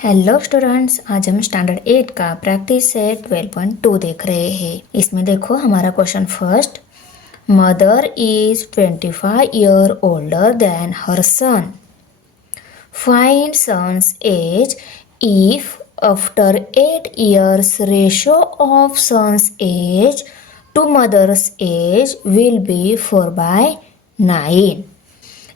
Hello students, आज हम standard 8 का प्रैक्टिस सेट 12.2 देख रहे हैं। इसमें देखो हमारा question first, mother is 25 year older than her son, find son's age if after 8 years ratio of son's age to mother's age will be 4/9।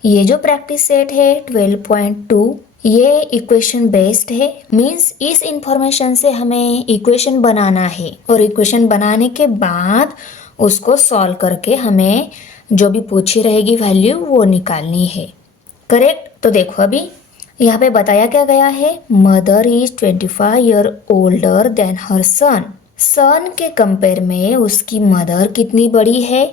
ये जो प्रैक्टिस सेट है 12.2 ये इक्वेशन बेस्ड है। मीन्स इस इंफॉर्मेशन से हमें इक्वेशन बनाना है और इक्वेशन बनाने के बाद उसको सॉल्व करके हमें जो भी पूछी रहेगी वैल्यू वो निकालनी है। करेक्ट। तो देखो अभी यहाँ पे बताया क्या गया है, mother is 25 year older than her son. Son के कंपेयर में उसकी मदर कितनी बड़ी है,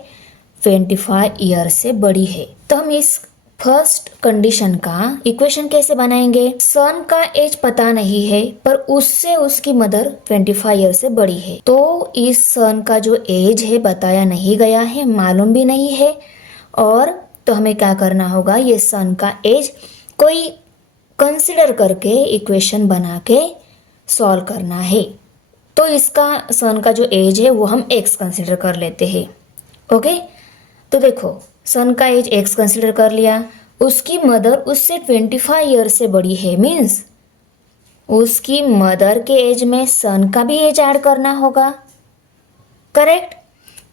25 ईयर से बड़ी है। तो हम इस फर्स्ट कंडीशन का इक्वेशन कैसे बनाएंगे, सन का एज पता नहीं है पर उससे उसकी मदर 25 ईयर से बड़ी है, तो इस सन का जो एज है बताया नहीं गया है, मालूम भी नहीं है। और तो हमें क्या करना होगा, ये सन का एज कोई कंसिडर करके इक्वेशन बना के सॉल्व करना है। तो इसका सन का जो एज है वो हम एक्स कंसिडर कर लेते हैं। ओके, तो देखो सन का एज एक्स कंसिडर कर लिया, उसकी मदर उससे 25 ईयर से बड़ी है, मीन्स उसकी मदर के एज में सन का भी एज ऐड करना होगा। करेक्ट।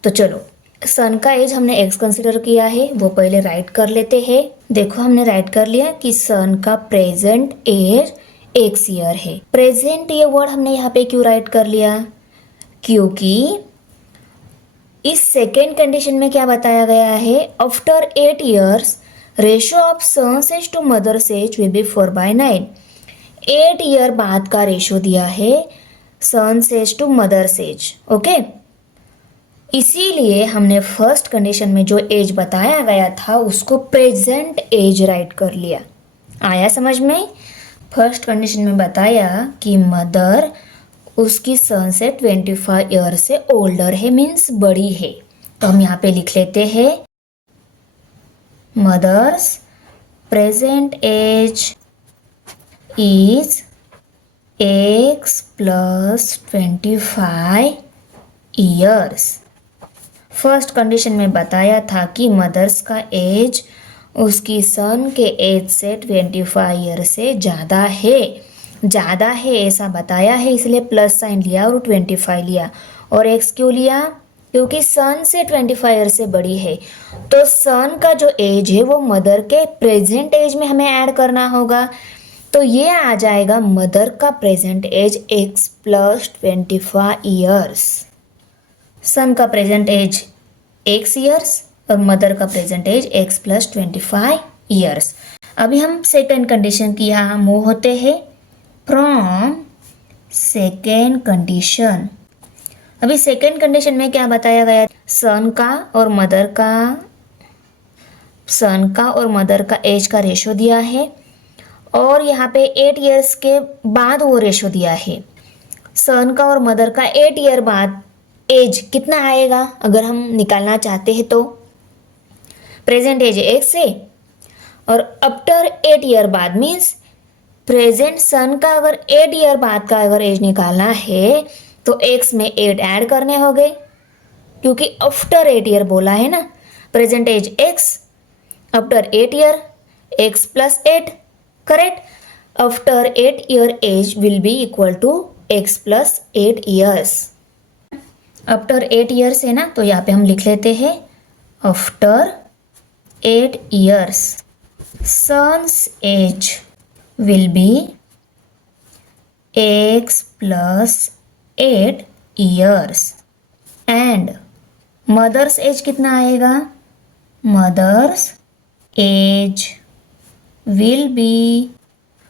तो चलो सन का एज हमने एक्स कंसिडर किया है, वो पहले राइट कर लेते हैं। देखो हमने राइट कर लिया कि सन का प्रेजेंट एज एक्स ईयर है। प्रेजेंट ये वर्ड हमने यहाँ पे क्यों राइट कर लिया, क्योंकि इस सेकेंड कंडीशन में क्या बताया गया है, after 8 years ratio of son's age to mother's age will be 4/9। 8 year बाद का रेशो दिया है son's age to mother's age. Okay, इसीलिए हमने फर्स्ट कंडीशन में जो एज बताया गया था उसको प्रेजेंट एज राइट कर लिया। आया समझ में। फर्स्ट कंडीशन में बताया कि मदर उसकी सन से 25 ईयर से ओल्डर है, मीन्स बड़ी है। तो हम यहाँ पे लिख लेते हैं mother's present age is x plus 25 years. First condition में बताया था कि मदर्स का एज उसकी सन के एज से 25 ईयर से ज़्यादा है ऐसा बताया है, इसलिए प्लस साइन लिया और 25 लिया। और एक्स क्यों लिया, क्योंकि सन से 25 ईयर से बड़ी है। तो सन का जो एज है वो मदर के प्रेजेंट एज में हमें ऐड करना होगा। तो ये आ जाएगा मदर का present age x plus 25 years. Son का प्रेजेंट एज एक्स ईयर्स और मदर का present age x plus 25 years. अभी हम सेकेंड कंडीशन की यहाँ मूव होते हैं। फ्रॉम सेकेंड कंडीशन, अभी सेकेंड कंडीशन में क्या बताया गया, सन का और मदर का एज का रेशो दिया है और यहाँ पे 8 ईयर्स के बाद वो रेशो दिया है। सन का और मदर का 8 ईयर बाद एज कितना आएगा अगर हम निकालना चाहते हैं, तो प्रेजेंट एज एक्स है और आफ्टर 8 ईयर बाद मीन्स प्रेजेंट सन का अगर 8 ईयर बाद का अगर एज निकालना है तो एक्स में 8 ऐड करने होंगे, क्योंकि आफ्टर 8 ईयर बोला है ना। Present age x, after 8 year x plus 8। Correct. After 8 year age will be equal to x plus 8 years. After 8 years है ना, तो यहाँ पे हम लिख लेते हैं after 8 years son's age will be x plus 8 years and mother's age कितना आएगा, mother's age will be,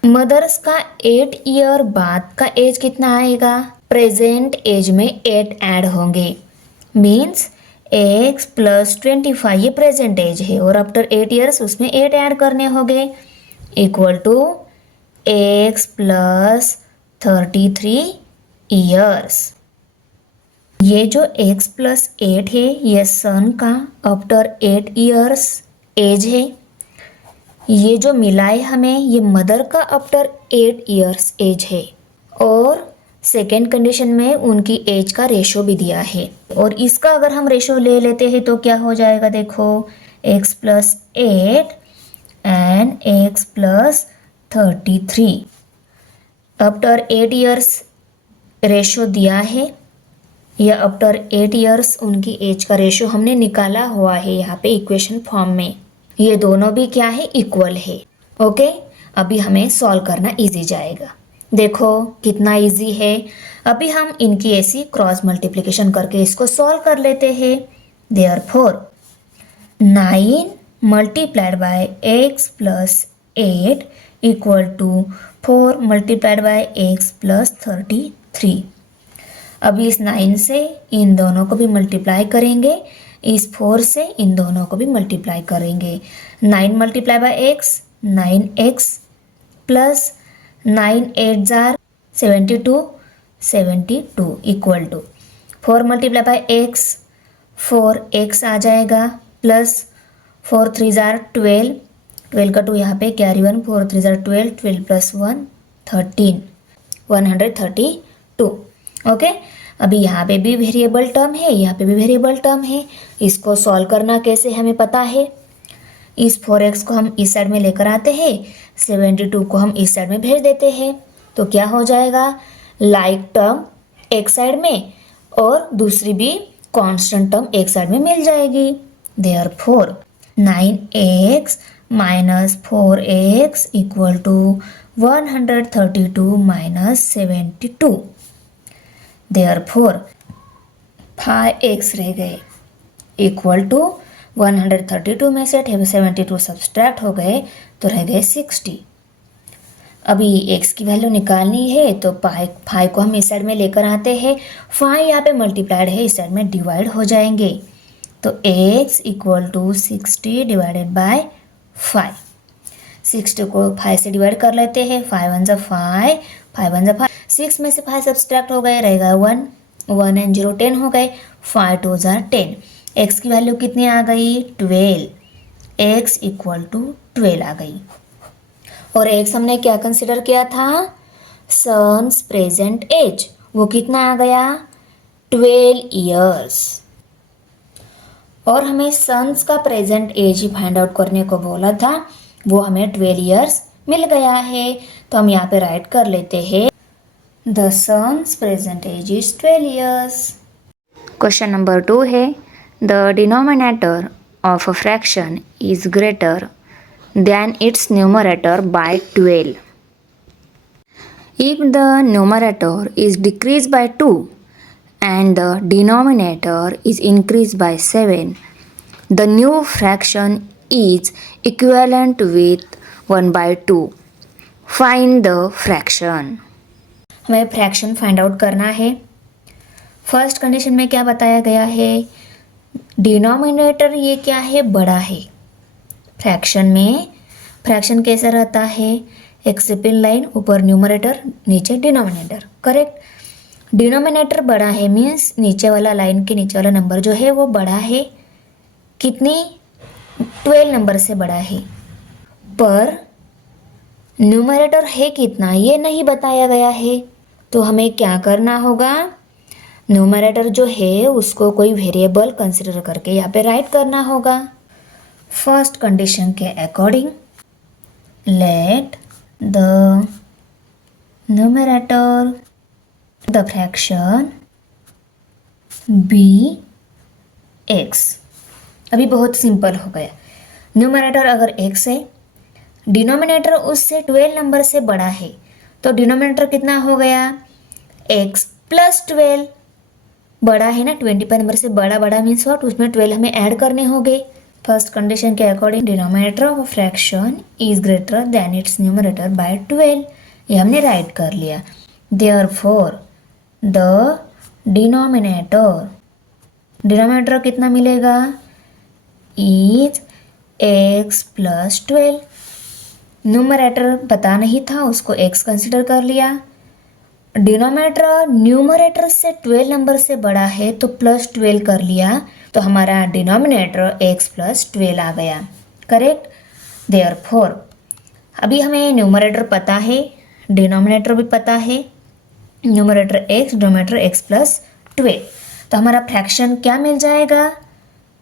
mother's का 8 ईयर बाद का एज कितना आएगा, प्रेजेंट एज में 8 ऐड होंगे, मीन्स x प्लस 25 ये प्रेजेंट एज है और आफ्टर 8 ईयर्स उसमें 8 ऐड करने होंगे equal to x plus 33 years. ये जो x प्लस 8 है ये सन का आफ्टर 8 ईयर्स एज है। ये जो मिला है हमें, ये मदर का आफ्टर 8 इयर्स एज है और सेकेंड कंडीशन में उनकी एज का रेशो भी दिया है। और इसका अगर हम रेशो ले लेते हैं तो क्या हो जाएगा, देखो x + 8 and x + 33। After 8 years ratio दिया है, यह आफ्टर 8 इयर्स उनकी एज का रेशो हमने निकाला हुआ है यहाँ पे इक्वेशन फॉर्म में। ये दोनों भी क्या है, इक्वल है। ओके, अभी हमें सॉल्व करना इजी जाएगा। देखो कितना इजी है। अभी हम इनकी ऐसी क्रॉस मल्टीप्लिकेशन करके इसको सॉल्व कर लेते हैं। Therefore 9 multiplied by x + 8 = 4 multiplied by x + 33। अभी इस 9 से इन दोनों को भी मल्टीप्लाई करेंगे, इस 4 से इन दोनों को भी मल्टीप्लाई करेंगे। 9 × x 9x प्लस 9 8 जार 72 72 इक्वल टू 4 × x 4x आ जाएगा प्लस 4 3 जार 12 12 का 2 यहाँ पे कैरी 1 4 3 जार 12 12 + 1 13 132। ओके, अभी यहाँ पे भी वेरिएबल टर्म है, यहाँ पे भी वेरिएबल टर्म है। इसको सॉल्व करना कैसे हमें पता है। इस 4x को हम इस साइड में लेकर आते हैं, 72 को हम इस साइड में भेज देते हैं, तो क्या हो जाएगा, लाइक टर्म एक साइड में और दूसरी भी कांस्टेंट टर्म एक साइड में मिल जाएगी। Therefore 9x - 4x = 132 - 72। Therefore 5x रह गए इक्वल टू 132 में से 72 सब्सट्रैक्ट हो गए तो रह गए 60। अभी x की वैल्यू निकालनी है तो 5 को हम इस साइड में लेकर आते हैं, 5 यहाँ पे मल्टीप्लाइड है, इस साइड में डिवाइड हो जाएंगे, तो x = 60 / 5। 60 को 5 से डिवाइड कर लेते हैं, 5 1 = 5 5 1 = 5, 6 में से 5 सब्सट्रैक्ट हो गए, रहेगा 1 1 एंड 0 10 हो गए, 5 2 = 10। x की वैल्यू कितनी आ गई, 12। x = 12 आ गई। और x हमने क्या कंसिडर किया था, सन्स प्रेजेंट एज, वो कितना आ गया, 12 इयर्स। और हमें सन्स का प्रेजेंट एज ही फाइंड आउट करने को बोला था, वो हमें 12 इयर्स मिल गया है, तो हम यहाँ पे राइट कर लेते हैं, the son's present age is 12 years. Question number 2 है, the denominator of a fraction is greater than its numerator by 12। If the numerator is decrease by 2 and the denominator is increased by 7, the new fraction is equivalent with 1/2. Find the fraction. हमें fraction find out करना है। First condition में क्या बताया गया है, denominator ये क्या है, बड़ा है। फ्रैक्शन में फ्रैक्शन कैसा रहता है, एक सिंपल लाइन, ऊपर न्यूमरेटर नीचे डिनोमिनेटर, करेक्ट। डिनोमिनेटर बड़ा है मीन्स नीचे वाला लाइन के नीचे वाला नंबर जो है वो बड़ा है, कितनी, 12 नंबर से बड़ा है, पर न्यूमरेटर है कितना ये नहीं बताया गया है। तो हमें क्या करना होगा, न्यूमरेटर जो है उसको कोई वेरिएबल कंसिडर करके यहाँ पे राइट करना होगा। फर्स्ट कंडीशन के according let the numerator the fraction be x। अभी बहुत सिंपल हो गया, न्यूमरेटर अगर x है, डिनोमिनेटर उससे 12 नंबर से बड़ा है, तो डिनोमिनेटर कितना हो गया, x + 12, बड़ा है ना, 25 नंबर से बड़ा, बड़ा मीन्स व्हाट, उसमें 12 हमें ऐड करने होंगे। फर्स्ट कंडीशन के according denominator of fraction is greater than its numerator by 12, ये हमने राइट कर लिया। देयरफॉर द डिनोमिनेटर कितना मिलेगा, इज x + 12। न्यूमरेटर पता नहीं था, उसको x कंसिडर कर लिया। डिनोमिनेटर न्यूमरेटर से 12 नंबर से बड़ा है तो +12 कर लिया, तो हमारा डिनोमिनेटर x + 12 आ गया, करेक्ट। देयरफॉर अभी हमें न्यूमरेटर पता है, डिनोमिनेटर भी पता है, numerator x, denominator x plus 12। तो हमारा फ्रैक्शन क्या मिल जाएगा?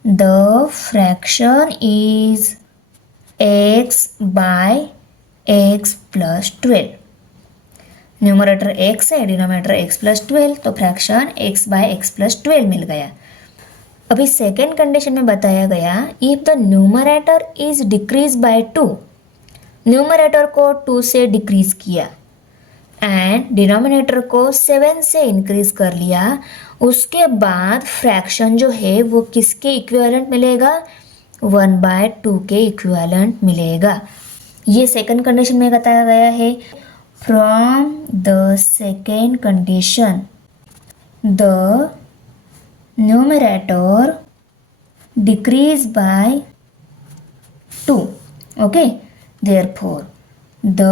The fraction is x by x plus 12। Numerator x है, डिनोमिनेटर x प्लस 12, तो fraction x by x plus 12 मिल गया। अभी सेकेंड कंडीशन में बताया गया if the numerator is decrease by 2, numerator को 2 से डिक्रीज किया एंड डिनोमिनेटर को 7 से इंक्रीज कर लिया, उसके बाद फ्रैक्शन जो है वो किसके इक्विवेलेंट मिलेगा? 1/2 के इक्विवेलेंट मिलेगा। ये सेकंड कंडीशन में बताया गया है। From the second condition the numerator decrease by 2, okay, therefore the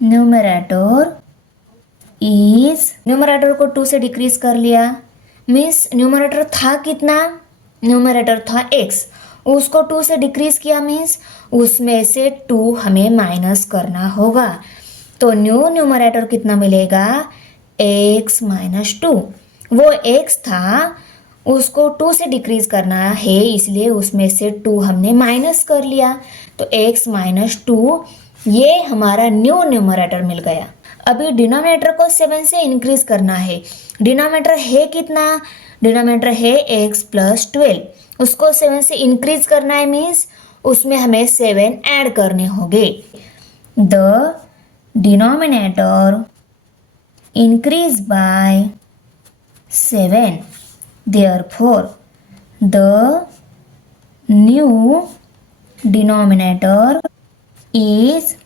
numerator is, numerator को 2 से डिक्रीज कर लिया, मीन्स न्यूमरेटर था कितना? न्यूमरेटर था x, उसको 2 से डिक्रीज किया मीन्स उसमें से 2 हमें माइनस करना होगा। तो न्यूमरेटर कितना मिलेगा? x minus 2। वो x था, उसको 2 से डिक्रीज करना है, इसलिए उसमें से 2 हमने माइनस कर लिया, तो x माइनस 2 ये हमारा न्यूमरेटर मिल गया। अभी डिनोमिनेटर को 7 से इंक्रीज करना है। डिनोमिनेटर है कितना? डिनोमिनेटर है x प्लस 12, उसको 7 से इंक्रीज करना है मीन्स उसमें हमें 7 ऐड करने होंगे। The denominator increase by 7, therefore the new denominator is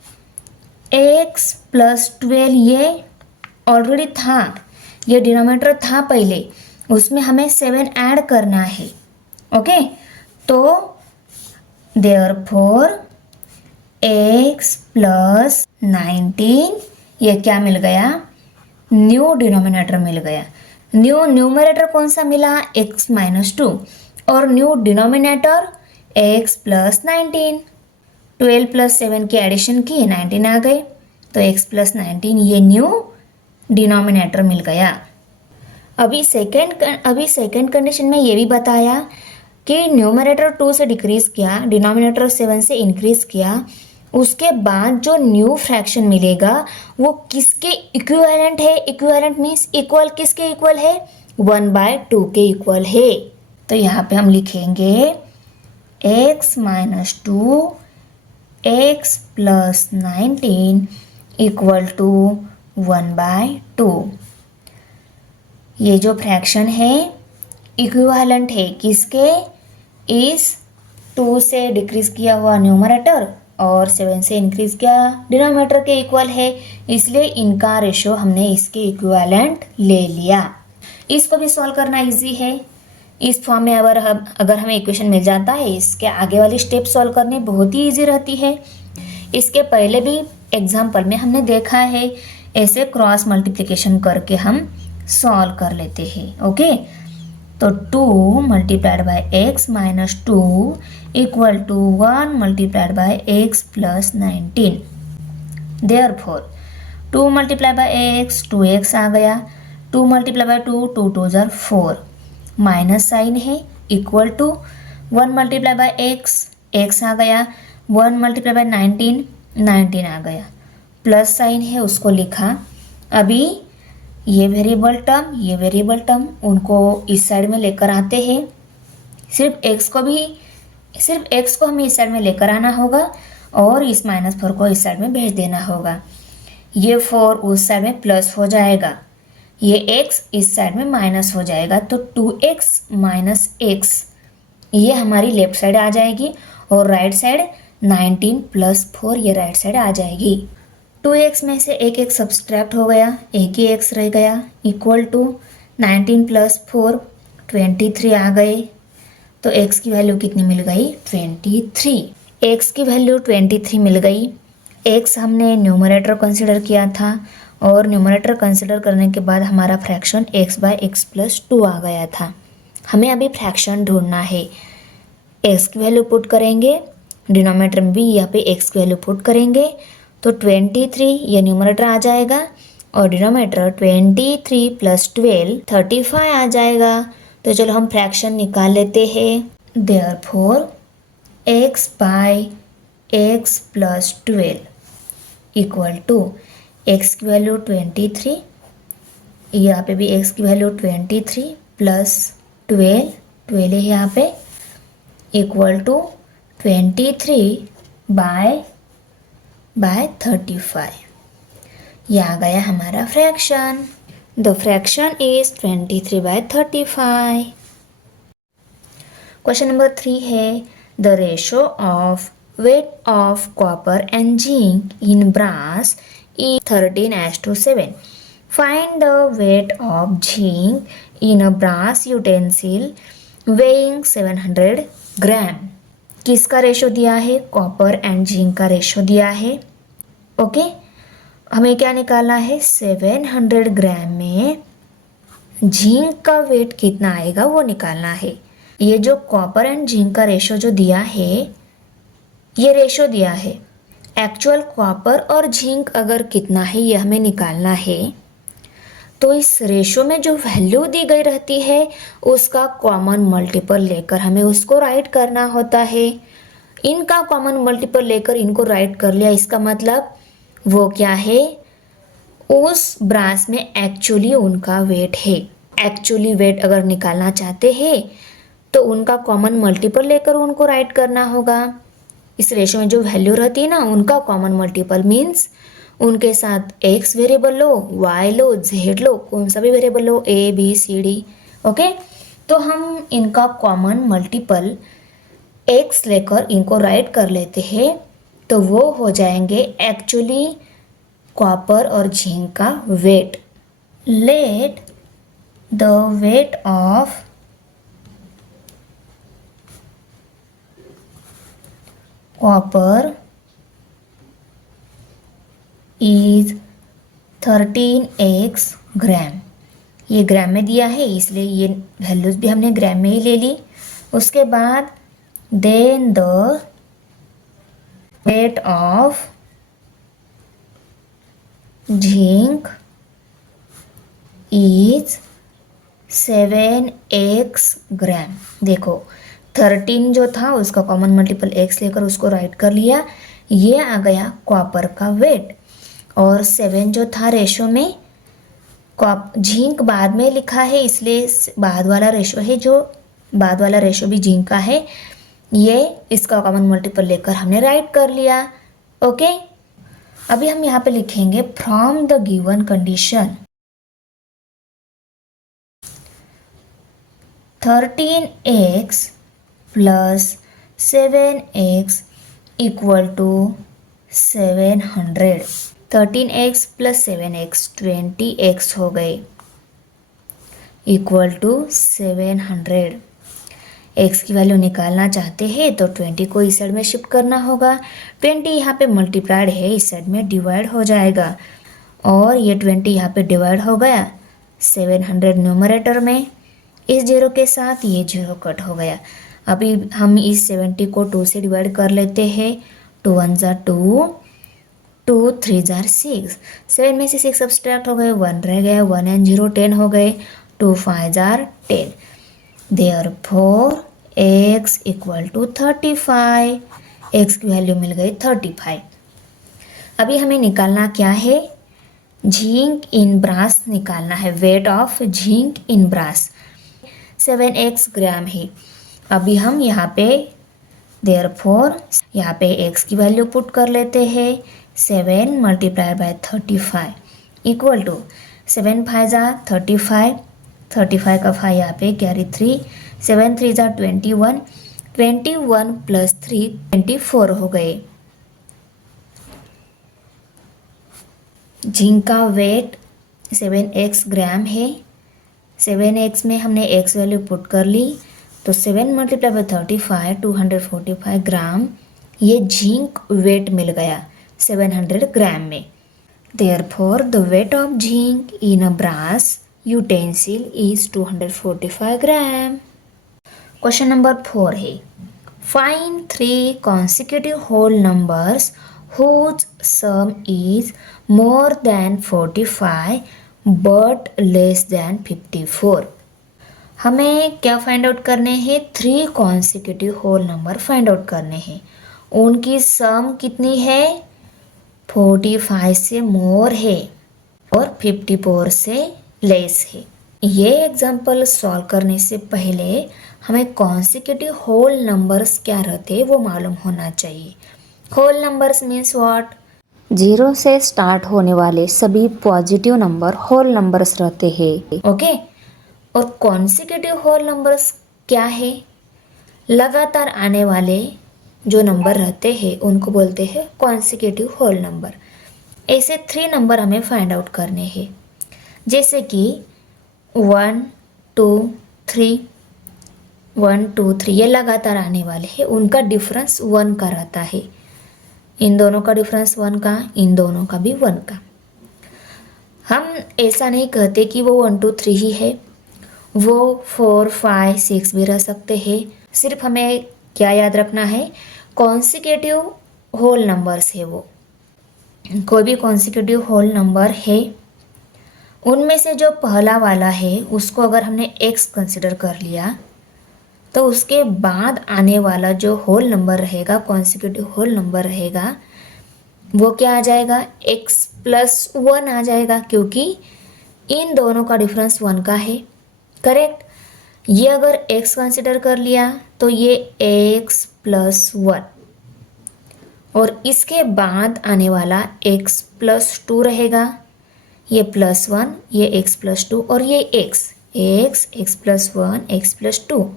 x plus 12। ये ऑलरेडी था, ये डिनोमिनेटर था पहले, उसमें हमें 7 ऐड करना है, ओके। तो देयरफॉर x प्लस 19 ये क्या मिल गया? न्यू डिनोमिनेटर मिल गया। न्यूमरेटर कौन सा मिला? x माइनस 2 और new denominator x plus 19। 12 plus 7 की एडिशन की 19 आ गए, तो x प्लस 19 ये न्यू डिनोमिनेटर मिल गया। अभी सेकेंड कंडीशन में ये भी बताया कि न्यूमरेटर 2 से डिक्रीज किया, डिनोमिनेटर 7 से इंक्रीज किया, उसके बाद जो न्यू फ्रैक्शन मिलेगा वो किसके इक्विवेलेंट है? इक्विवेलेंट मीन्स इक्वल, किसके इक्वल है? 1/2 के इक्वल है। तो यहाँ पे हम लिखेंगे x minus 2 x plus 19 equal to 1/2। ये जो फ्रैक्शन है इक्विवेलेंट है किसके? इस 2 से डिक्रीज किया हुआ न्यूमरेटर और 7 से इंक्रीज किया डिनोमिनेटर के इक्वल है, इसलिए इनका रेशो हमने इसके इक्विवेलेंट ले लिया। इसको भी सॉल्व करना इजी है। इस फॉर्म में अगर हमें इक्वेशन मिल जाता है, इसके आगे वाली स्टेप सॉल्व करने बहुत ही इजी रहती है। इसके पहले भी एग्जाम्पल में हमने देखा है, ऐसे क्रॉस मल्टीप्लिकेशन करके हम सॉल्व कर लेते हैं, ओके। तो 2 multiplied by x minus 2 equal to 1 multiplied by x plus 19। Therefore 2 multiply by x 2x आ गया, 2 मल्टीप्लाई बाय 2 2 2 जार 4, माइनस साइन है, equal to 1 multiply by x आ गया, 1 मल्टीप्लाई बाय 19 आ गया, प्लस साइन है उसको लिखा। अभी ये वेरिएबल टर्म उनको इस साइड में लेकर आते हैं। सिर्फ x को हमें इस साइड में लेकर आना होगा और इस -4 को इस साइड में भेज देना होगा। ये 4 उस साइड में प्लस हो जाएगा, ये x इस साइड में माइनस हो जाएगा, तो 2x माइनस x ये हमारी लेफ्ट साइड आ जाएगी और राइट साइड 19 प्लस 4 ये राइट साइड आ जाएगी। 2x में से एक सब्सट्रैक्ट हो गया, एक ही x रह गया, इक्वल टू 19 प्लस 4 23 आ गए। तो x की वैल्यू कितनी मिल गई? 23। x की वैल्यू 23 मिल गई। x हमने न्यूमरेटर कंसिडर किया था और न्यूमरेटर कंसिडर करने के बाद हमारा fraction x by x plus 2 आ गया था। हमें अभी फ्रैक्शन ढूंढना है। एक्स की वैल्यू पुट करेंगे, डिनोमिनेटर में भी यहाँ पे एक्स की वैल्यू पुट करेंगे तो 23 ये न्यूमरेटर आ जाएगा और डिनोमिनेटर 23 प्लस 12 35 आ जाएगा। तो चलो हम फ्रैक्शन निकाल लेते हैं। Therefore x by x plus 12 equal to x की वैल्यू 23, यहाँ पे भी x की वैल्यू 23 प्लस 12 है यहाँ पे, इक्वल टू 23 बाय 35। यह आ गया हमारा fraction. The fraction is 23/35। Question number 3 है the ratio of weight of copper and zinc in brass is 13:7. Find the weight of zinc in a brass utensil weighing 700 ग्राम। किसका ratio दिया है? Copper and zinc का ratio दिया है। Okay, हमें क्या निकालना है? 700 ग्राम में जिंक का वेट कितना आएगा वो निकालना है। ये जो कॉपर एंड जिंक का रेशो जो दिया है, ये रेशो दिया है। एक्चुअल कॉपर और जिंक अगर कितना है ये हमें निकालना है। तो इस रेशो में जो वैल्यू दी गई रहती है उसका कॉमन मल्टीपल लेकर हमें उसको राइट करना होता है। इनका कॉमन मल्टीपल लेकर इनको राइट कर लिया, इसका मतलब वो क्या है? उस ब्रास में एक्चुअली उनका वेट है। एक्चुअली वेट अगर निकालना चाहते हैं तो उनका कॉमन मल्टीपल लेकर उनको राइट करना होगा। इस रेशो में जो वैल्यू रहती है ना, उनका कॉमन मल्टीपल मीन्स उनके साथ एक्स वेरिएबल लो, वाई लो, जेड लो, कौन सा भी वेरिएबल लो, A B C D. Okay, तो हम इनका कॉमन मल्टीपल एक्स लेकर इनको राइट कर लेते हैं तो वो हो जाएंगे एक्चुअली कॉपर और जिंक का weight. Let the weight of copper is 13x gram. ये ग्राम में दिया है इसलिए ये वैल्यूज भी हमने ग्राम में ही ले ली। उसके बाद then the weight of zinc is 7x gram. देखो 13 जो था उसका कॉमन मल्टीपल x लेकर उसको राइट कर लिया, ये आ गया कॉपर का वेट। और 7 जो था रेशो में, जिंक बाद में लिखा है इसलिए बाद वाला रेशो है, जो बाद वाला रेशो भी जिंक का है, ये इसका कॉमन मल्टीपल लेकर हमने राइट कर लिया। ओके, अभी हम यहाँ पे लिखेंगे from the given condition 13x plus 7x equal to 700। 13x plus 7x 20x हो गए इक्वल टू 700। x की वैल्यू निकालना चाहते हैं तो 20 को इस साइड में शिफ्ट करना होगा। 20 यहाँ पे मल्टीप्लाइड है, इस साइड में डिवाइड हो जाएगा और ये 20 यहाँ पे डिवाइड हो गया 700 न्यूमरेटर में। इस जीरो के साथ ये जीरो कट हो गया। अभी हम इस 70 को 2 से डिवाइड कर लेते हैं। 2 1 ज़ा 2, 2 3 ज़ा 6, 7 में से 6 सब्सट्रैक्ट हो गए, 1 रह गया, 1 एंड 0 10 हो गए, 2 5 ज़ा 10। Therefore x equal to 35। x की वैल्यू मिल गई 35। अभी हमें निकालना क्या है? जिंक इन ब्रास निकालना है। Weight of zinc in brass 7x gram है। अभी हम यहाँ पे देयरफॉर यहाँ पे x की वैल्यू पुट कर लेते हैं। 7 मल्टीप्लाई बाय 35 इक्वल टू 7 5 ज़ा 35, 35 का 5 यहाँ पे कैरी 3, 7 3 ज़ा 21, 21 प्लस 3 24 हो गए। जिंक का वेट 7x ग्राम है। 7x में हमने x वैल्यू पुट कर ली तो 7 मल्टीप्लाई बाय 35 245 ग्राम ये जिंक वेट मिल गया 700 ग्राम में। Therefore the weight of zinc in a brass utensil is 245 gram. Question number 4 है Find three consecutive whole numbers whose sum is more than 45 but less than 54. हमें क्या find out करने हैं? 3 consecutive whole number find out करने हैं। उनकी सम कितनी है? 45 से मोर है और 54 से लेस है। ये एग्जाम्पल सॉल्व करने से पहले हमें कॉन्सिक्यूटिव होल नंबर्स क्या रहते हैं वो मालूम होना चाहिए। Whole numbers means what? 0 से स्टार्ट होने वाले सभी पॉजिटिव नंबर होल नंबर्स रहते हैं। ओके, और कॉन्सिक्यूटिव होल नंबर्स क्या है? लगातार आने वाले जो नंबर रहते हैं उनको बोलते हैं कॉन्सिक्यूटिव होल नंबर। ऐसे 3 नंबर हमें फाइंड आउट करने हैं, जैसे कि 1 2 3। 1 2 3 ये लगातार आने वाले हैं, उनका डिफरेंस 1 का रहता है। इन दोनों का डिफरेंस 1 का, इन दोनों का भी 1 का। हम ऐसा नहीं कहते कि वो 1 2 3 ही है, वो 4 5 6 भी रह सकते हैं। सिर्फ हमें क्या याद रखना है? कॉन्सिक्यूटिव होल नंबर्स है वो। कोई भी कॉन्सिक्यूटिव होल नंबर है, उनमें से जो पहला वाला है उसको अगर हमने x कंसिडर कर लिया तो उसके बाद आने वाला जो होल नंबर रहेगा, कॉन्सिक्यूटिव होल नंबर रहेगा, वो क्या आ जाएगा? x+1 आ जाएगा, क्योंकि इन दोनों का डिफरेंस 1 का है। करेक्ट? ये अगर x कंसिडर कर लिया तो ये x+1 और इसके बाद आने वाला x+2 रहेगा। ये +1, ये x+2 और ये x+1, x+2।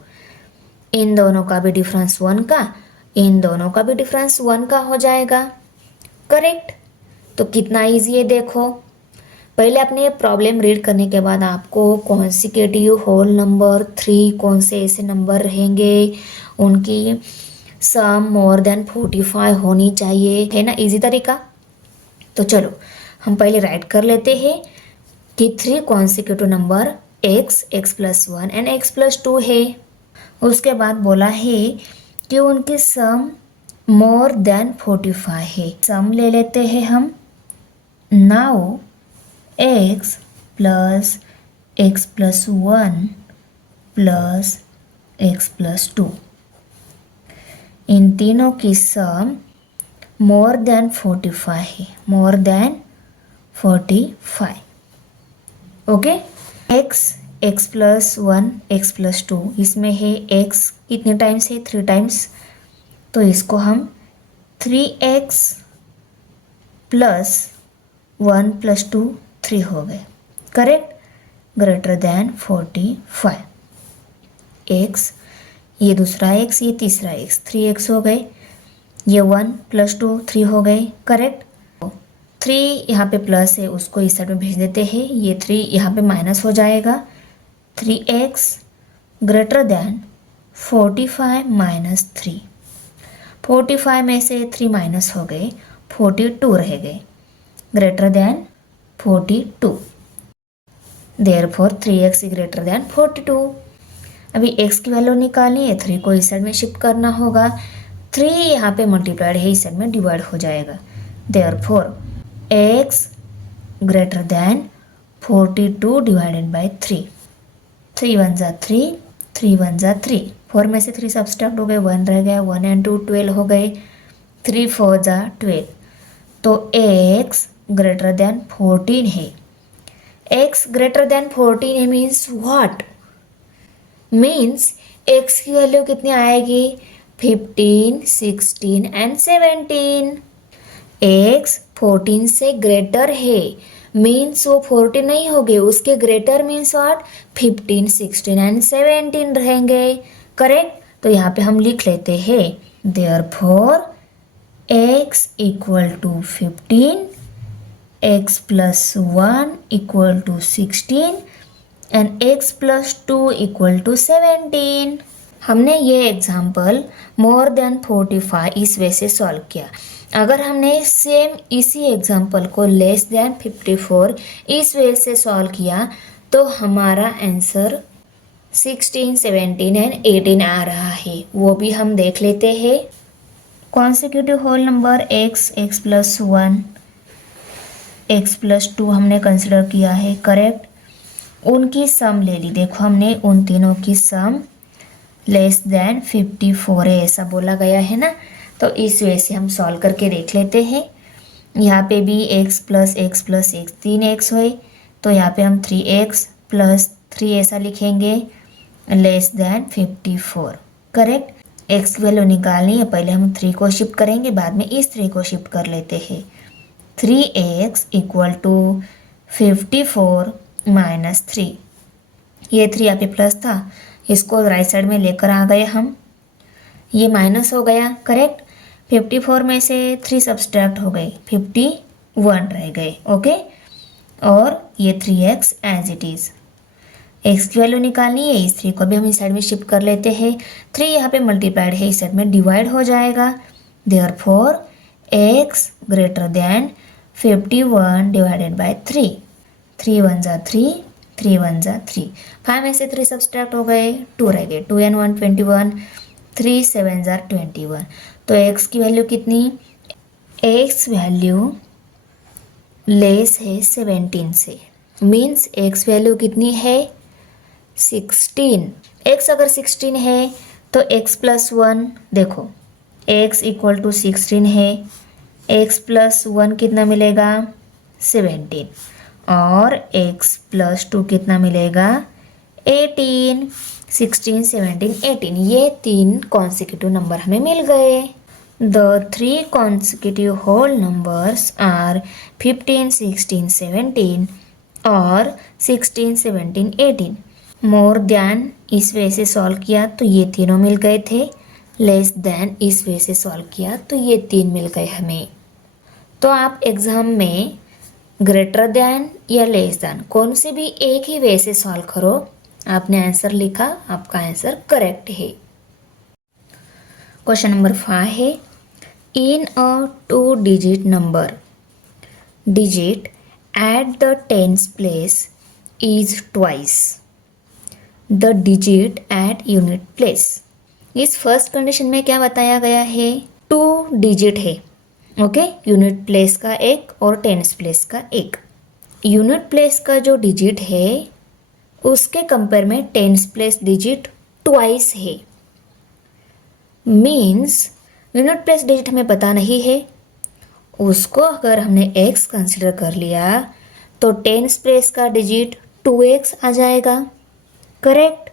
इन दोनों का भी डिफरेंस 1 का, इन दोनों का भी डिफरेंस 1 का हो जाएगा। करेक्ट? तो कितना इजी है देखो। पहले आपने ये प्रॉब्लम रीड करने के बाद आपको कॉन्सिक्यूटिव होल नंबर 3 कौन से ऐसे नंबर रहेंगे, उनकी सम मोर देन 45 होनी चाहिए, है ना इजी तरीका। तो चलो हम पहले राइट कर लेते हैं कि 3 consecutive number x, x+1 and x+2 है। उसके बाद बोला है कि उनकी सम मोर देन 45 है। सम ले लेते हैं हम। Now x plus x+1 plus x+2, इन तीनों की सम मोर देन 45 है, more than 45। Okay, x+1 x+2, इसमें है x कितने टाइम्स है? 3 टाइम्स। तो इसको हम 3x + 1 + 2 3 हो गए। करेक्ट? Greater than 45। x, ये दूसरा x, ये तीसरा x, 3x हो गए। ये 1 + 2 3 हो गए। करेक्ट? 3 यहाँ पे प्लस है, उसको इस साइड में भेज देते हैं। ये 3 यहाँ पे माइनस हो जाएगा। 3x greater than 45 - 3। 45 में से 3 माइनस हो गए, 42 रह गए, greater than 42। Therefore 3x greater than 42। अभी x की वैल्यू निकालनी है, 3 को इस साइड में शिफ्ट करना होगा। 3 यहाँ पे मल्टीप्लाइड है, इस साइड में डिवाइड हो जाएगा। Therefore x greater than 42 divided by 3। 3 1 = 3, 3 1 = 3। 4 में से 3 सब्सट्रैक्ट हो गए, 1 रह गया। 1 and 2 12 हो गए। 3 4 = 12। तो x ग्रेटर देन 14 है। x ग्रेटर देन 14 है मीन्स व्हाट? मीन्स x की वैल्यू कितनी आएगी? 15, 16 एंड 17। x 14 से ग्रेटर है मीन्स वो 14 नहीं होगे, उसके ग्रेटर मीन्स व्हाट? 15, 16 एंड 17 रहेंगे। करेक्ट? तो यहाँ पे हम लिख लेते हैं therefore x = 15, x+1 = 16 and x+2 = 17। हमने ये एग्जाम्पल मोर देन 45 इस वे से सॉल्व किया। अगर हमने सेम इसी एग्जाम्पल को लेस देन 54 इस वे से सॉल्व किया तो हमारा आंसर 16, 17 एंड 18 आ रहा है, वो भी हम देख लेते हैं। Consecutive whole number x, x plus 1, x plus 2 हमने कंसिडर किया है, करेक्ट। उनकी सम ले ली, देखो हमने उन तीनों की सम लेस देन 54 है, ऐसा बोला गया है ना। तो इस वजह से हम सॉल्व करके देख लेते हैं। यहाँ पे भी x plus x plus x 3x हुए, तो यहाँ पे हम 3x प्लस 3 ऐसा लिखेंगे, लेस देन 54, करेक्ट। x की वैल्यू निकालनी है, पहले हम 3 को शिफ्ट करेंगे, बाद में इस 3 को शिफ्ट कर लेते हैं। 3x इक्वल टू 54 माइनस 3, ये 3 यहाँ पे प्लस था, इसको राइट साइड में लेकर आ गए हम, ये माइनस हो गया, करेक्ट। 54 में से 3 सब्सट्रैक्ट हो गए, 51 रह गए, ओके। और ये 3x as it is, x की वैल्यू निकालनी है, इस 3 को भी हम इस साइड में शिफ्ट कर लेते हैं। 3 यहाँ पे मल्टीप्लाइड है, इस साइड में डिवाइड हो जाएगा, therefore x greater than 51 divided by 3, 3 1 जा 3, 3 1 जा 3, 5 में से 3 सब्सट्रैक्ट हो गए, 2 रह गए, 2 and 1 21, 3 7 जा 21। तो x की वैल्यू कितनी, x वैल्यू लेस है 17 से, मीन्स x वैल्यू कितनी है 16। x अगर 16 है तो x प्लस 1, देखो x इक्वल टू 16 है, x प्लस 1 कितना मिलेगा 17, और x प्लस 2 कितना मिलेगा 18। 16, 17, 18, ये 3 कॉन्सिक्यूटिव नंबर हमें मिल गए। The 3 consecutive whole numbers are 15, 16, 17 और 16, 17, 18। मोर देन इस वे से सॉल्व किया तो ये तीनों मिल गए थे, लेस देन इस वे से सॉल्व किया तो ये 3 मिल गए हमें। तो आप एग्ज़ाम में ग्रेटर देन या लेस देन कौन से भी एक ही वे से सॉल्व करो, आपने आंसर लिखा, आपका आंसर करेक्ट है। क्वेश्चन नंबर 5 है, इन अ 2-digit number, digit at the tens place is twice the digit at unit place। इस फर्स्ट कंडीशन में क्या बताया गया है, 2 डिजिट है, ओके, यूनिट प्लेस का एक और टेंस प्लेस का एक। यूनिट प्लेस का जो डिजिट है उसके कंपेयर में टेंस प्लेस डिजिट ट्वाइस है, मीन्स यूनिट प्लेस डिजिट हमें पता नहीं है, उसको अगर हमने x कंसिडर कर लिया तो टेंस प्लेस का डिजिट 2x आ जाएगा, करेक्ट।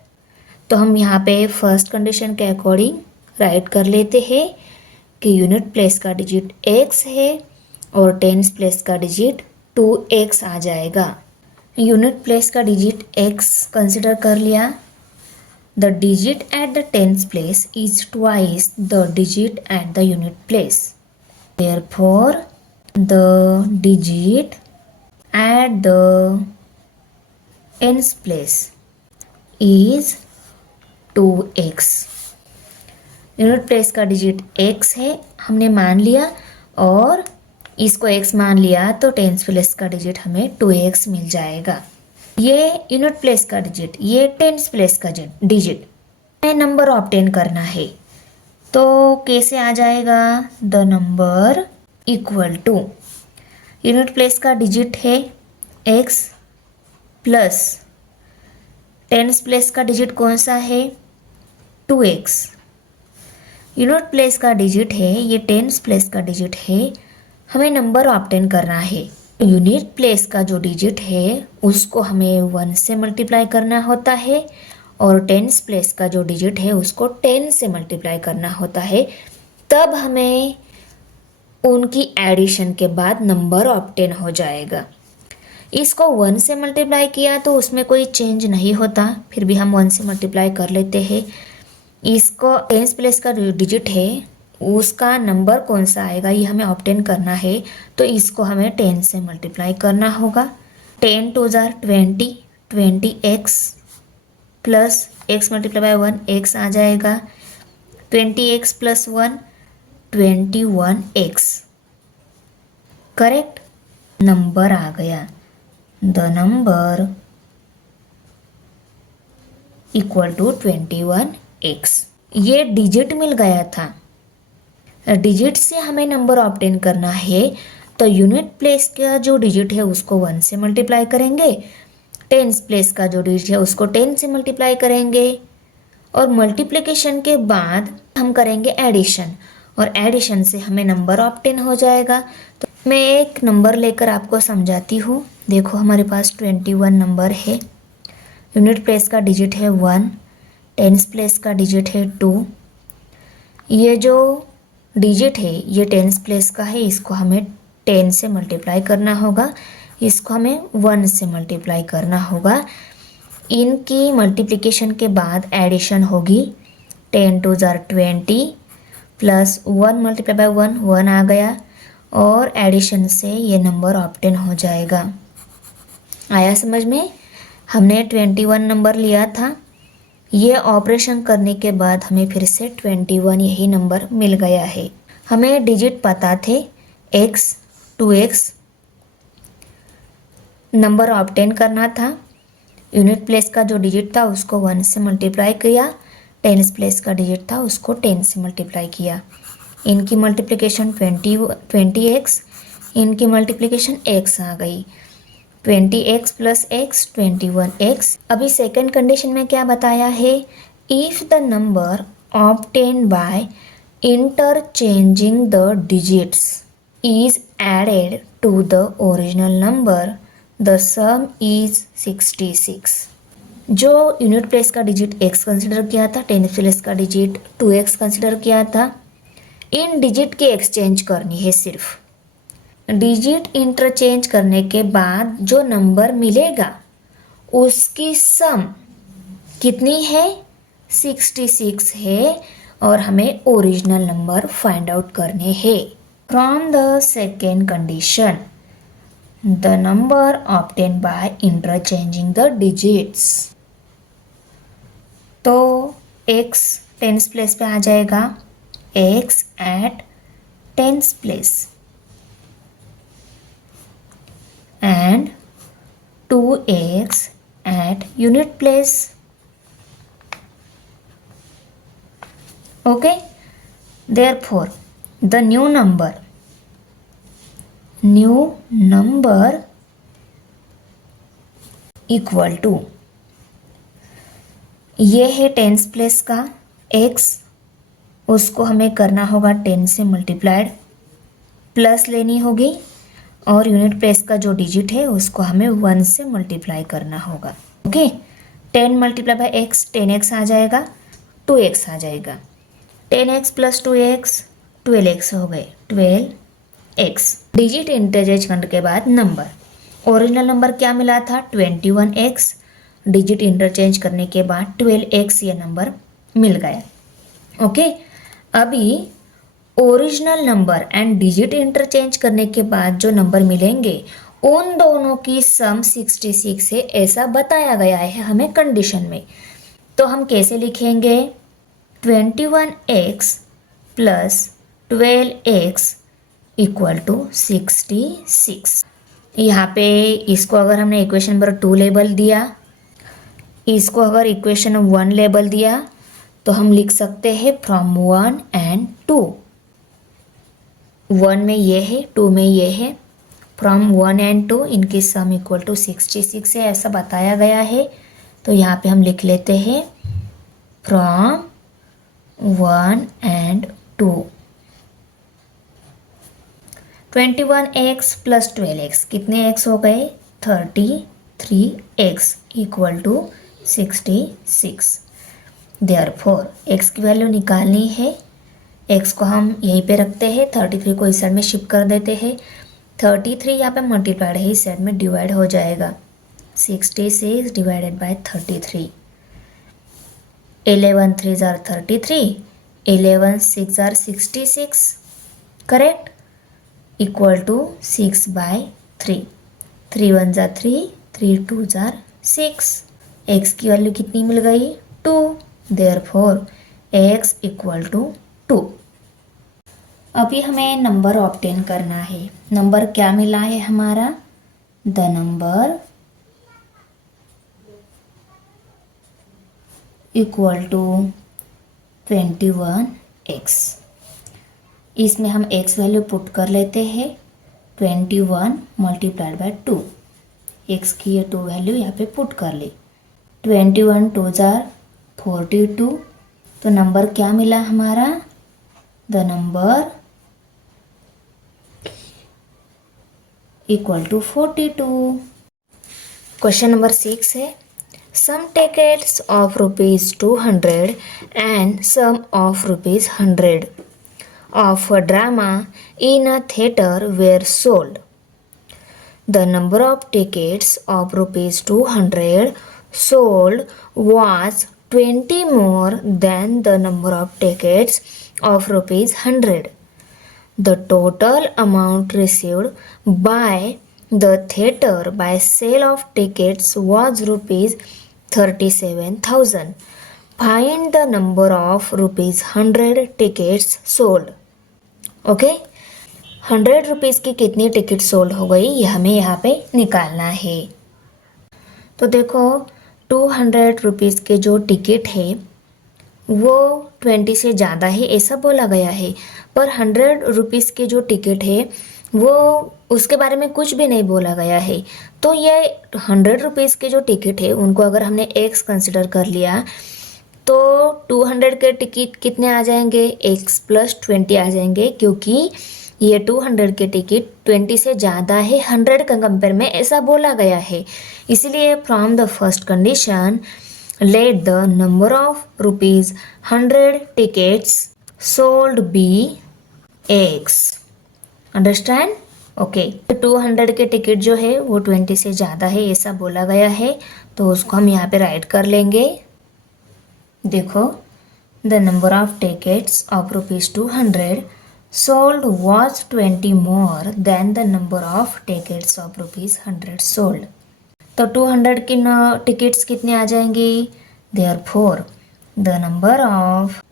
तो हम यहाँ पे फर्स्ट कंडीशन के अकॉर्डिंग राइट कर लेते हैं कि यूनिट प्लेस का डिजिट x है और टेंस प्लेस का डिजिट 2x आ जाएगा। यूनिट प्लेस का डिजिट x कंसिडर कर लिया, the digit at the tens place is twice the digit at the unit place, therefore the digit at the tens place is 2x। Unit place का digit x है हमने मान लिया, और इसको x मान लिया तो टेंस प्लेस का डिजिट हमें 2x मिल जाएगा। ये यूनिट प्लेस का डिजिट, ये टेंस प्लेस का डिजिट नंबर ऑब्टेन करना है, तो कैसे आ जाएगा, the number equal to unit place का डिजिट है x प्लस टेंस प्लेस का डिजिट कौन सा है 2x। यूनिट प्लेस का डिजिट है, ये टेंस प्लेस का डिजिट है, हमें नंबर ऑब्टेन करना है। यूनिट प्लेस का जो डिजिट है उसको हमें 1 से मल्टीप्लाई करना होता है, और टेंस प्लेस का जो डिजिट है उसको 10 से मल्टीप्लाई करना होता है, तब हमें उनकी एडिशन के बाद नंबर ऑब्टेन हो जाएगा। इसको 1 से मल्टीप्लाई किया तो उसमें कोई चेंज नहीं होता, फिर भी हम 1 से मल्टीप्लाई कर लेते हैं। इसको टेंस प्लेस का जो डिजिट है उसका नंबर कौन सा आएगा ये हमें ऑब्टेन करना है, तो इसको हमें 10 से मल्टीप्लाई करना होगा। 10 2 जार 20, 20x plus x multiply by 1 x आ जाएगा, 20x plus 1 21x, correct, number आ गया। The number equal to 21x। ये डिजिट मिल गया था। डिजिट से हमें नंबर ऑब्टेन करना है तो यूनिट प्लेस का जो डिजिट है उसको 1 से मल्टीप्लाई करेंगे, टेंस प्लेस का जो डिजिट है उसको 10 से मल्टीप्लाई करेंगे और मल्टीप्लिकेशन के बाद हम करेंगे एडिशन और एडिशन से हमें नंबर ऑब्टेन हो जाएगा। तो मैं एक नंबर लेकर आपको समझाती हूँ। देखो हमारे पास 21 नंबर है, यूनिट प्लेस का डिजिट है 1, टेंस प्लेस का डिजिट है 2। ये जो डिजिट है ये टेंस प्लेस का है, इसको हमें 10 से मल्टीप्लाई करना होगा, इसको हमें 1 से मल्टीप्लाई करना होगा। इनकी मल्टीप्लिकेशन के बाद एडिशन होगी, 10 2 जार 20 प्लस 1 मल्टीप्लाई बाय 1, 1 आ गया और एडिशन से ये नंबर ऑब्टेन हो जाएगा। आया समझ में? हमने 21 नंबर लिया था, ये ऑपरेशन करने के बाद हमें फिर से 21 यही नंबर मिल गया है। हमें डिजिट पता थे x 2x, नंबर ऑब्टेन करना था। यूनिट प्लेस का जो डिजिट था उसको 1 से मल्टीप्लाई किया, टेंस प्लेस का डिजिट था उसको 10 से मल्टीप्लाई किया। इनकी मल्टीप्लिकेशन 20x, इनकी मल्टीप्लिकेशन x आ गई, 20x प्लस x 21x। अभी सेकंड कंडीशन में क्या बताया है? If the number obtain by interchanging the digits is added to the original number the sum is 66। जो यूनिट प्लेस का डिजिट x कंसिडर किया था, टेंस प्लेस का डिजिट 2x कंसिडर किया था, इन डिजिट की एक्सचेंज करनी है। सिर्फ डिजिट इंटरचेंज करने के बाद जो नंबर मिलेगा उसकी सम कितनी है? 66 है और हमें ओरिजिनल नंबर फाइंड आउट करने हैं। From the second condition the number obtain by interchanging the digits, तो x टेंस प्लेस पे आ जाएगा, x at tens place and 2x at unit place. Okay, therefore the new number equal to, ये है tense place का x, उसको हमें करना होगा 10 से मल्टीप्लाइड, प्लस लेनी होगी और यूनिट प्लेस का जो डिजिट है उसको हमें 1 से मल्टीप्लाई करना होगा। Okay, 10 multiply by x 10x आ जाएगा, 2x आ जाएगा, 10x प्लस 2x 12x हो गए, 12x। डिजिट इंटरचेंज करने के बाद नंबर, ओरिजिनल नंबर क्या मिला था? 21x, डिजिट इंटरचेंज करने के बाद 12x ये नंबर मिल गया। ओके, अभी original number and digit interchange करने के बाद जो नंबर मिलेंगे उन दोनों की सम 66 है, ऐसा बताया गया है हमें कंडीशन में। तो हम कैसे लिखेंगे? 21x plus 12x equal to 66। यहाँ पे इसको अगर हमने इक्वेशन नंबर 2 लेबल दिया, इसको अगर इक्वेशन 1 लेबल दिया तो हम लिख सकते हैं फ्रॉम 1 एंड 2। 1 में ये है, 2 में ये है, फ्रॉम 1 एंड 2 इनकी सम इक्वल टू 66 है, ऐसा बताया गया है। तो यहाँ पे हम लिख लेते हैं from 1 and 2। 21x plus 12x कितने x हो गए? 33x equal to 66। Therefore x की वैल्यू निकालनी है, x को हम यहीं पे रखते हैं, 33 को इस साइड में शिफ्ट कर देते हैं, 33 यहाँ पे मल्टीप्लाइड है, इस साइड में डिवाइड हो जाएगा, 66 डिवाइडेड बाय 33, 11 3 जार 33, 11 6 जार 66, करेक्ट, इक्वल टू 6 बाय 3, 3 1 जार 3, 3 2 जार 6, x की वैल्यू कितनी मिल गई? 2, देयरफॉर x इक्वल टू 2। अभी हमें नंबर ऑब्टेन करना है। नंबर क्या मिला है हमारा? The number equal to 21x। इसमें हम x वैल्यू पुट कर लेते हैं 21 मल्टीप्लाइड बाय 2। x की ये 2 वैल्यू यहाँ पे पुट कर ली। 21 2 जार 42। तो नंबर क्या मिला हमारा? The number equal to 42। Question number 6 है some tickets of ₹200 and some of ₹100 of a drama in a theater were sold. The number of tickets of ₹200 sold was 20 more than the number of tickets of ₹100. The total amount received by the theater by sale of tickets was ₹37,000. Find the number of ₹100 tickets sold. Okay 100 rupees की कितनी ticket sold हो गई ये हमें यहाँ पे निकालना है। तो देखो 200 रुपीज़ के जो टिकट है वो 20 से ज़्यादा है ऐसा बोला गया है, पर 100 रुपीज़ के जो टिकट है वो उसके बारे में कुछ भी नहीं बोला गया है। तो ये 100 रुपीज़ के जो टिकट है उनको अगर हमने x कंसिडर कर लिया तो 200 के टिकट कितने आ जाएंगे? x + 20 आ जाएंगे, क्योंकि ये 200 के टिकट 20 से ज़्यादा है 100 का कंपेयर में ऐसा बोला गया है। इसलिए from the first condition let the number of ₹100 tickets sold be x। Understand? Okay 200 के टिकट जो है वो 20 से ज़्यादा है ऐसा बोला गया है, तो उसको हम यहाँ पे राइट कर लेंगे। देखो the number of tickets of ₹200 sold was 20 more than the number of tickets of ₹100 sold. तो 200 की टिकट्स कितने आ जाएंगी? Therefore the number of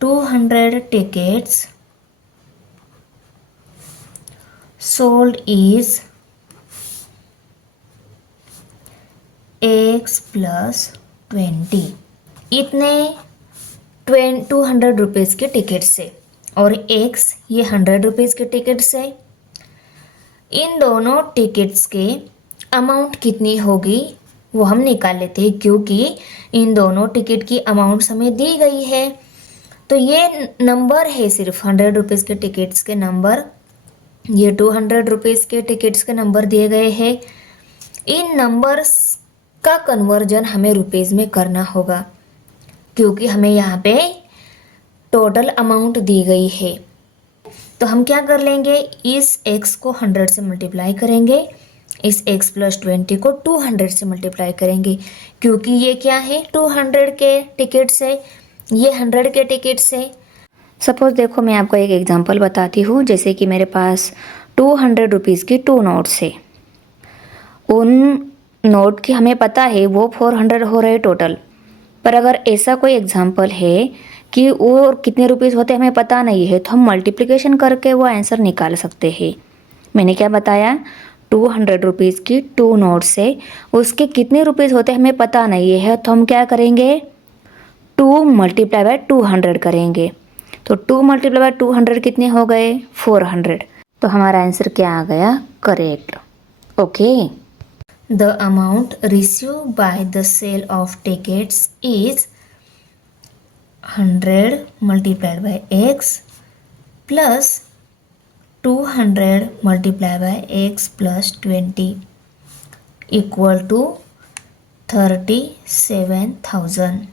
₹200 tickets sold is x + 20। इतने 200 रुपीज़ के टिकट से और x ये 100 रुपीज़ के टिकट से, इन दोनों टिकट्स के अमाउंट कितनी होगी वो हम निकाल लेते हैं, क्योंकि इन दोनों टिकट की अमाउंट्स हमें दी गई है। तो ये नंबर है सिर्फ 100 रुपीज़ के टिकट्स के नंबर, ये 200 रुपीज़ के टिकट्स के नंबर दिए गए हैं। इन नंबर्स का कन्वर्जन हमें रुपीज़ में करना होगा, क्योंकि हमें यहाँ पे टोटल अमाउंट दी गई है। तो हम क्या कर लेंगे, इस x को 100 से मल्टीप्लाई करेंगे, इस x + 20 को 200 से मल्टीप्लाई करेंगे, क्योंकि ये क्या है 200 के टिकट से, ये 100 के टिकट से। सपोज़ देखो मैं आपको एक एग्जांपल बताती हूँ। जैसे कि मेरे पास 200 रुपीज़ की 2 नोट्स है, उन नोट की हमें पता है वो 400 हो रहे टोटल, पर अगर ऐसा कोई एग्जांपल है कि वो कितने रुपीज़ होते हमें पता नहीं है, तो हम मल्टीप्लिकेशन करके वो आंसर निकाल सकते हैं। मैंने क्या बताया, 200 रुपीज़ की 2 नोट्स है, उसके कितने रुपीज़ होते हमें पता नहीं है, तो हम क्या करेंगे 2 × 200 करेंगे। तो 2 × 200 कितने हो गए 400। तो हमारा आंसर क्या आ गया, correct. Okay the amount receive by the sale of tickets is 100 × x plus 200 × x + 20 equal to 37,000।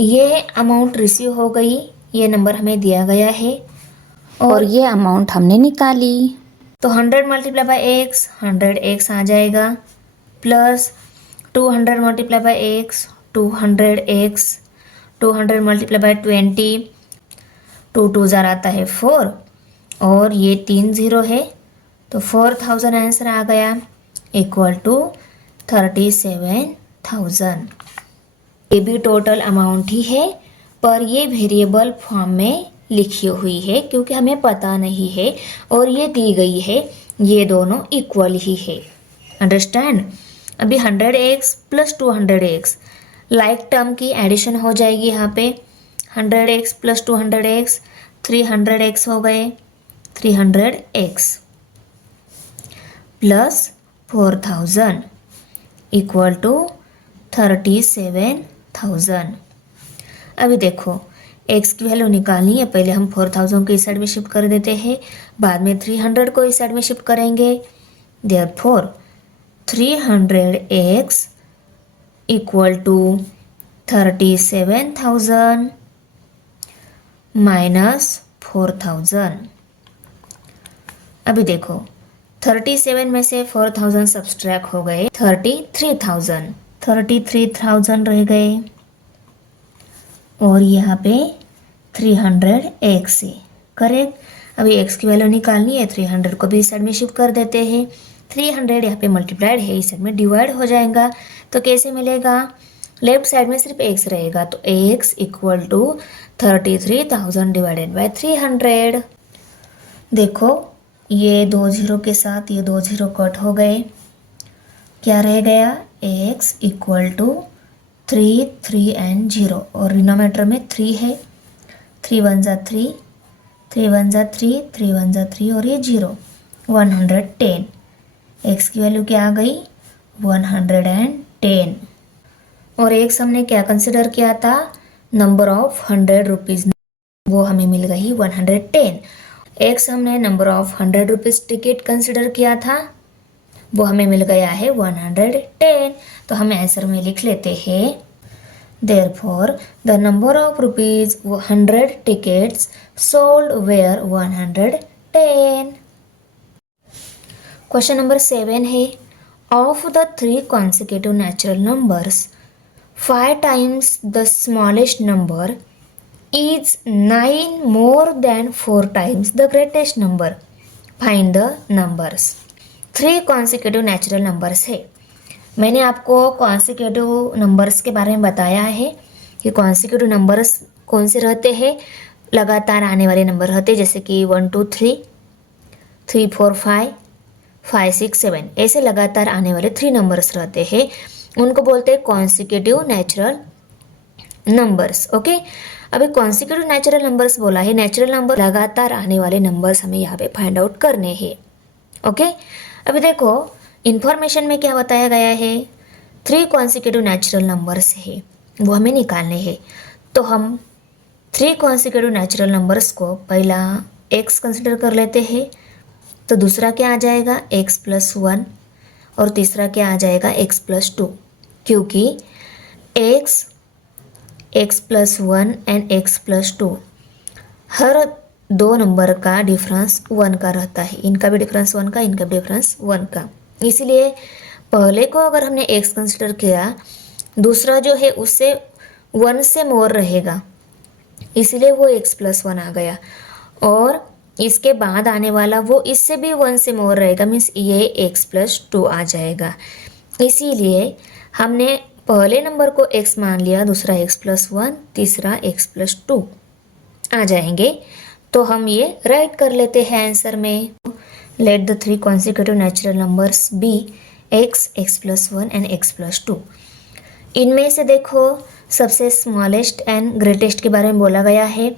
ये अमाउंट रिसीव हो गई, ये नंबर हमें दिया गया है और ये अमाउंट हमने निकाली। तो 100 × x 100x आ जाएगा, प्लस 200 × x 200x, 200 × 20, 2 2 ज़ार आता है 4 और ये 3 0 है, तो 4000 आंसर आ गया इक्वल टू 37,000। ये भी टोटल अमाउंट ही है, पर ये वेरिएबल फॉर्म में लिखी हुई है क्योंकि हमें पता नहीं है, और ये दी गई है, ये दोनों इक्वल ही है। अंडरस्टैंड? अभी 100x plus 200x like term की एडिशन हो जाएगी यहाँ पे। 100x प्लस 200x 300x हो गए, 300x प्लस 4000 इक्वल टू 37,000। अभी देखो x की वैल्यू निकालनी है, पहले हम 4000 को इस साइड में शिफ्ट कर देते हैं, बाद में 300 को इस साइड में शिफ्ट करेंगे। Therefore 300x equal to 37,000 minus 4000। अभी देखो 37 में से 4000 सब्सट्रैक्ट हो गए, 33,000 रह गए, और यहाँ पे 300x है, करेक्ट। अभी x की वैल्यू निकालनी है, 300 को भी इस साइड में शिफ्ट कर देते हैं। 300 यहाँ पे मल्टीप्लाइड है, इस साइड में डिवाइड हो जाएगा, तो कैसे मिलेगा, लेफ्ट साइड में सिर्फ x रहेगा, तो x equal to 33,000 divided by 300। देखो ये 2 0 के साथ ये 2 0 कट हो गए, क्या रह गया, x इक्वल टू 3 3 एंड 0, और डिनोमिनेटर में 3 है, 3 1 जा 3, 3 1 जा 3, 3 1 जा 3, और ये 0, 110। x की वैल्यू क्या आ गई, 110। और x हमने क्या कंसिडर किया था, नंबर ऑफ 100 रुपीज़, वो हमें मिल गई 110। x हमने number of 100 rupees ticket consider किया था, वो हमें मिल गया है 110। तो हम आंसर में लिख लेते हैं, therefore the number of rupees 100 tickets sold were 110। Question number 7 है, of the 3 consecutive natural numbers 5 times the smallest number is 9 more than 4 times the greatest number. Find the numbers. 3 consecutive natural numbers है। मैंने आपको consecutive numbers के बारे में बताया है कि consecutive numbers कौन से रहते हैं, लगातार आने वाले नंबर रहते हैं, जैसे कि 1 2 3, 3 4 5, 5 6 7, ऐसे लगातार आने वाले 3 नंबर्स रहते हैं, उनको बोलते हैं consecutive natural नंबर्स। ओके, अभी कॉन्सिक्यूटिव नेचुरल नंबर्स बोला है, नेचुरल नंबर लगातार आने वाले नंबर्स हमें यहाँ पे फाइंड आउट करने हैं। ओके, अभी देखो इंफॉर्मेशन में क्या बताया गया है, 3 कॉन्सिक्यूटिव नेचुरल नंबर्स है, वो हमें निकालने हैं। तो हम 3 कॉन्सिक्यूटिव नेचुरल नंबर्स को पहला x कंसिडर कर लेते हैं, तो दूसरा क्या आ जाएगा x प्लस 1, और तीसरा क्या आ जाएगा x प्लस 2, क्योंकि x plus 1 and x plus 2 her 2 number का डिफरेंस 1 का रहता है, इनका भी डिफरेंस 1 का, इनका भी डिफरेंस 1 का। इसीलिए पहले को अगर हमने x कंसिडर किया, दूसरा जो है उससे 1 से मोर रहेगा, इसीलिए वो x प्लस 1 आ गया, और इसके बाद आने वाला वो इससे भी 1 से मोर रहेगा, मीन्स ये x प्लस 2 आ जाएगा। इसीलिए हमने पहले नंबर को x मान लिया, दूसरा x प्लस 1, तीसरा x प्लस 2 आ जाएंगे। तो हम ये राइट कर लेते हैं आंसर में, let the 3 consecutive natural numbers be x plus 1 and x plus 2। इनमें से देखो सबसे स्मॉलेस्ट एंड ग्रेटेस्ट के बारे में बोला गया है,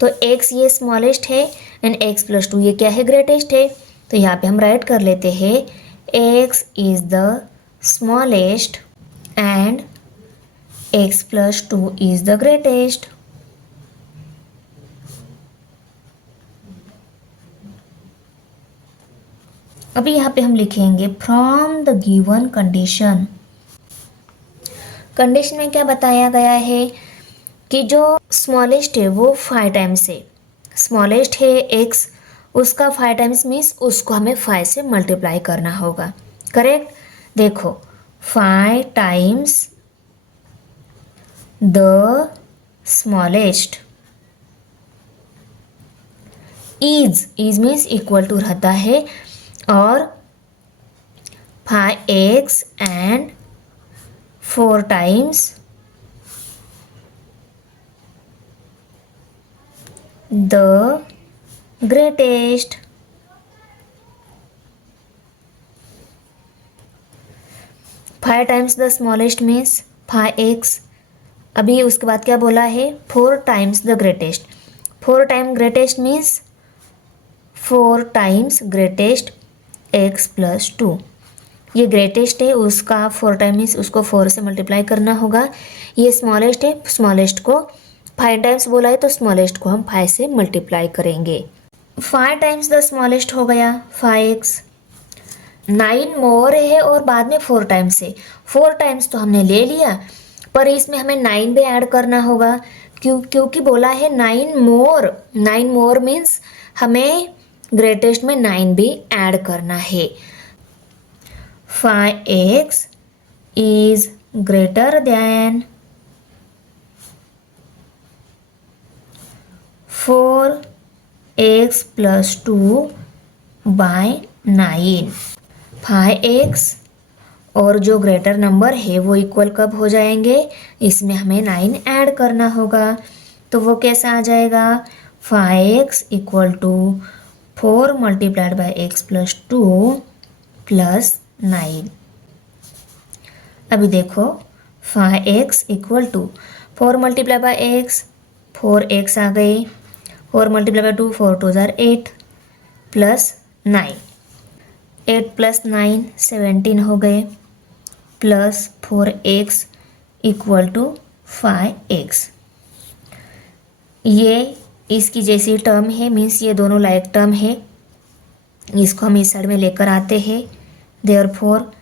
तो x ये स्मॉलेस्ट है एंड x प्लस 2 ये क्या है, ग्रेटेस्ट है। तो यहाँ पे हम राइट कर लेते हैं x is the smallest and x plus 2 is the greatest. अभी यहाँ पे हम लिखेंगे from the given condition। Condition में क्या बताया गया है कि जो स्मॉलेस्ट है वो 5 टाइम्स है, स्मॉलेस्ट है x, उसका 5 टाइम्स मीन्स उसको हमें 5 से मल्टीप्लाई करना होगा, करेक्ट। देखो 5 times the smallest is means equal to रहता है, और 5x and 4 times the greatest। 5 times the smallest means 5x। अभी उसके बाद क्या बोला है, 4 times the greatest. 4 time greatest means 4 times greatest x plus 2। ये ग्रेटेस्ट है, उसका 4 टाइम मीन्स उसको 4 से मल्टीप्लाई करना होगा। ये स्मॉलेस्ट है, स्मॉलेस्ट को 5 टाइम्स बोला है तो स्मॉलेस्ट को हम 5 से मल्टीप्लाई करेंगे। 5 टाइम्स द स्मॉलेस्ट हो गया 5x। 9 मोर है और बाद में 4 टाइम्स है। 4 टाइम्स तो हमने ले लिया, पर इसमें हमें 9 भी ऐड करना होगा, क्योंकि बोला है 9 मोर। 9 मोर मीन्स हमें ग्रेटेस्ट में 9 भी ऐड करना है। 5x is greater than 4x plus 2 by 9। 5x और जो ग्रेटर नंबर है वो इक्वल कब हो जाएंगे, इसमें हमें 9 ऐड करना होगा। तो वो कैसा आ जाएगा, 5x equal to 4 multiplied by x plus 2 plus 9। अभी देखो 5x equal to 4 multiply by x, 4x आ गए, 4 मल्टीप्लाई बाई 2, 4 2 जार 8 प्लस 9, 8 प्लस 9 17 हो गए, plus 4x equal to 5x। ये इसकी जैसी टर्म है, मीन्स ये दोनों लाइक टर्म है, इसको हम इस साइड में लेकर आते हैं। Therefore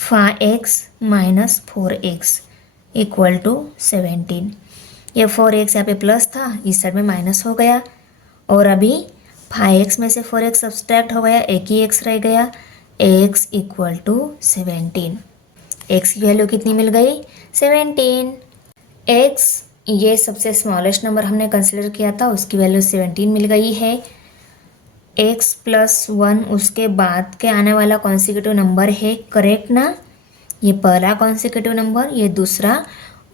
5x minus 4x equal to 17। ये 4x यहाँ पे प्लस था, इस साइड में माइनस हो गया, और अभी 5x में से 4x सब्सट्रैक्ट हो गया, एक ही x रह गया, x इक्वल टू 17। x की वैल्यू कितनी मिल गई, 17। x ये सबसे स्मॉलेस्ट नंबर हमने कंसिडर किया था, उसकी वैल्यू 17 मिल गई है। x प्लस 1 उसके बाद के आने वाला कॉन्सिक्यूटिव नंबर है, करेक्ट ना। ये पहला कॉन्सिक्यूटिव नंबर, ये दूसरा,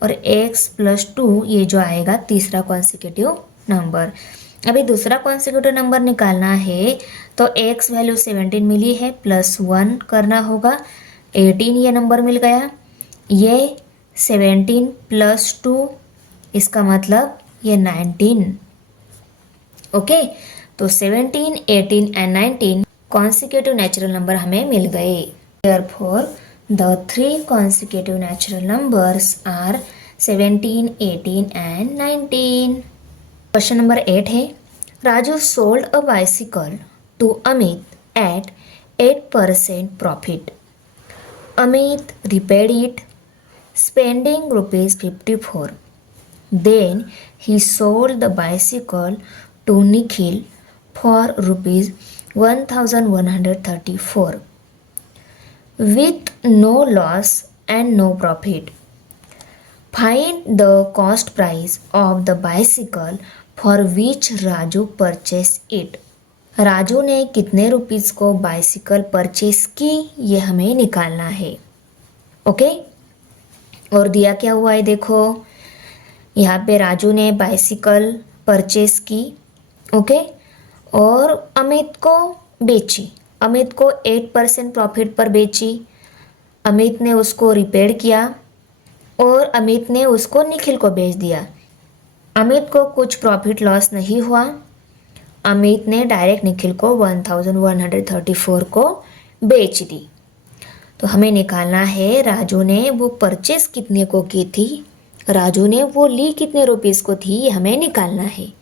और x प्लस 2 ये जो आएगा तीसरा कॉन्सिक्यूटिव नंबर। अभी दूसरा कॉन्सिक्यूटिव नंबर निकालना है तो x वैल्यू 17 मिली है, प्लस 1 करना होगा, 18 ये नंबर मिल गया। ये 17 प्लस 2 इसका मतलब ये 19। ओके, तो 17, 18 एंड 19 कॉन्सिक्यूटिव नेचुरल नंबर हमें मिल गए। Therefore the 3 consecutive natural numbers are 17, 18 and 19। Question number 8 है, Raju sold a bicycle to Amit at 8% profit. Amit repaired it, spending rupees 54. Then he sold the bicycle to Nikhil for rupees 1134 with no loss and no profit. Find the cost price of the bicycle for which Raju purchased it. Raju ने कितने rupees को bicycle purchase की, ये हमें निकालना है। Okay, और दिया क्या हुआ है देखो, यहाँ पे राजू ने बाइसिकल परचेस की, ओके, और अमित को बेची। अमित को 8% प्रॉफिट पर बेची, अमित ने उसको रिपेयर किया और अमित ने उसको निखिल को बेच दिया। अमित को कुछ प्रॉफिट लॉस नहीं हुआ, अमित ने डायरेक्ट निखिल को 1134 को बेच दी। तो हमें निकालना है राजू ने वो परचेस कितने को की थी, राजू ने वो ली कितने रुपीस को थी, ये हमें निकालना है।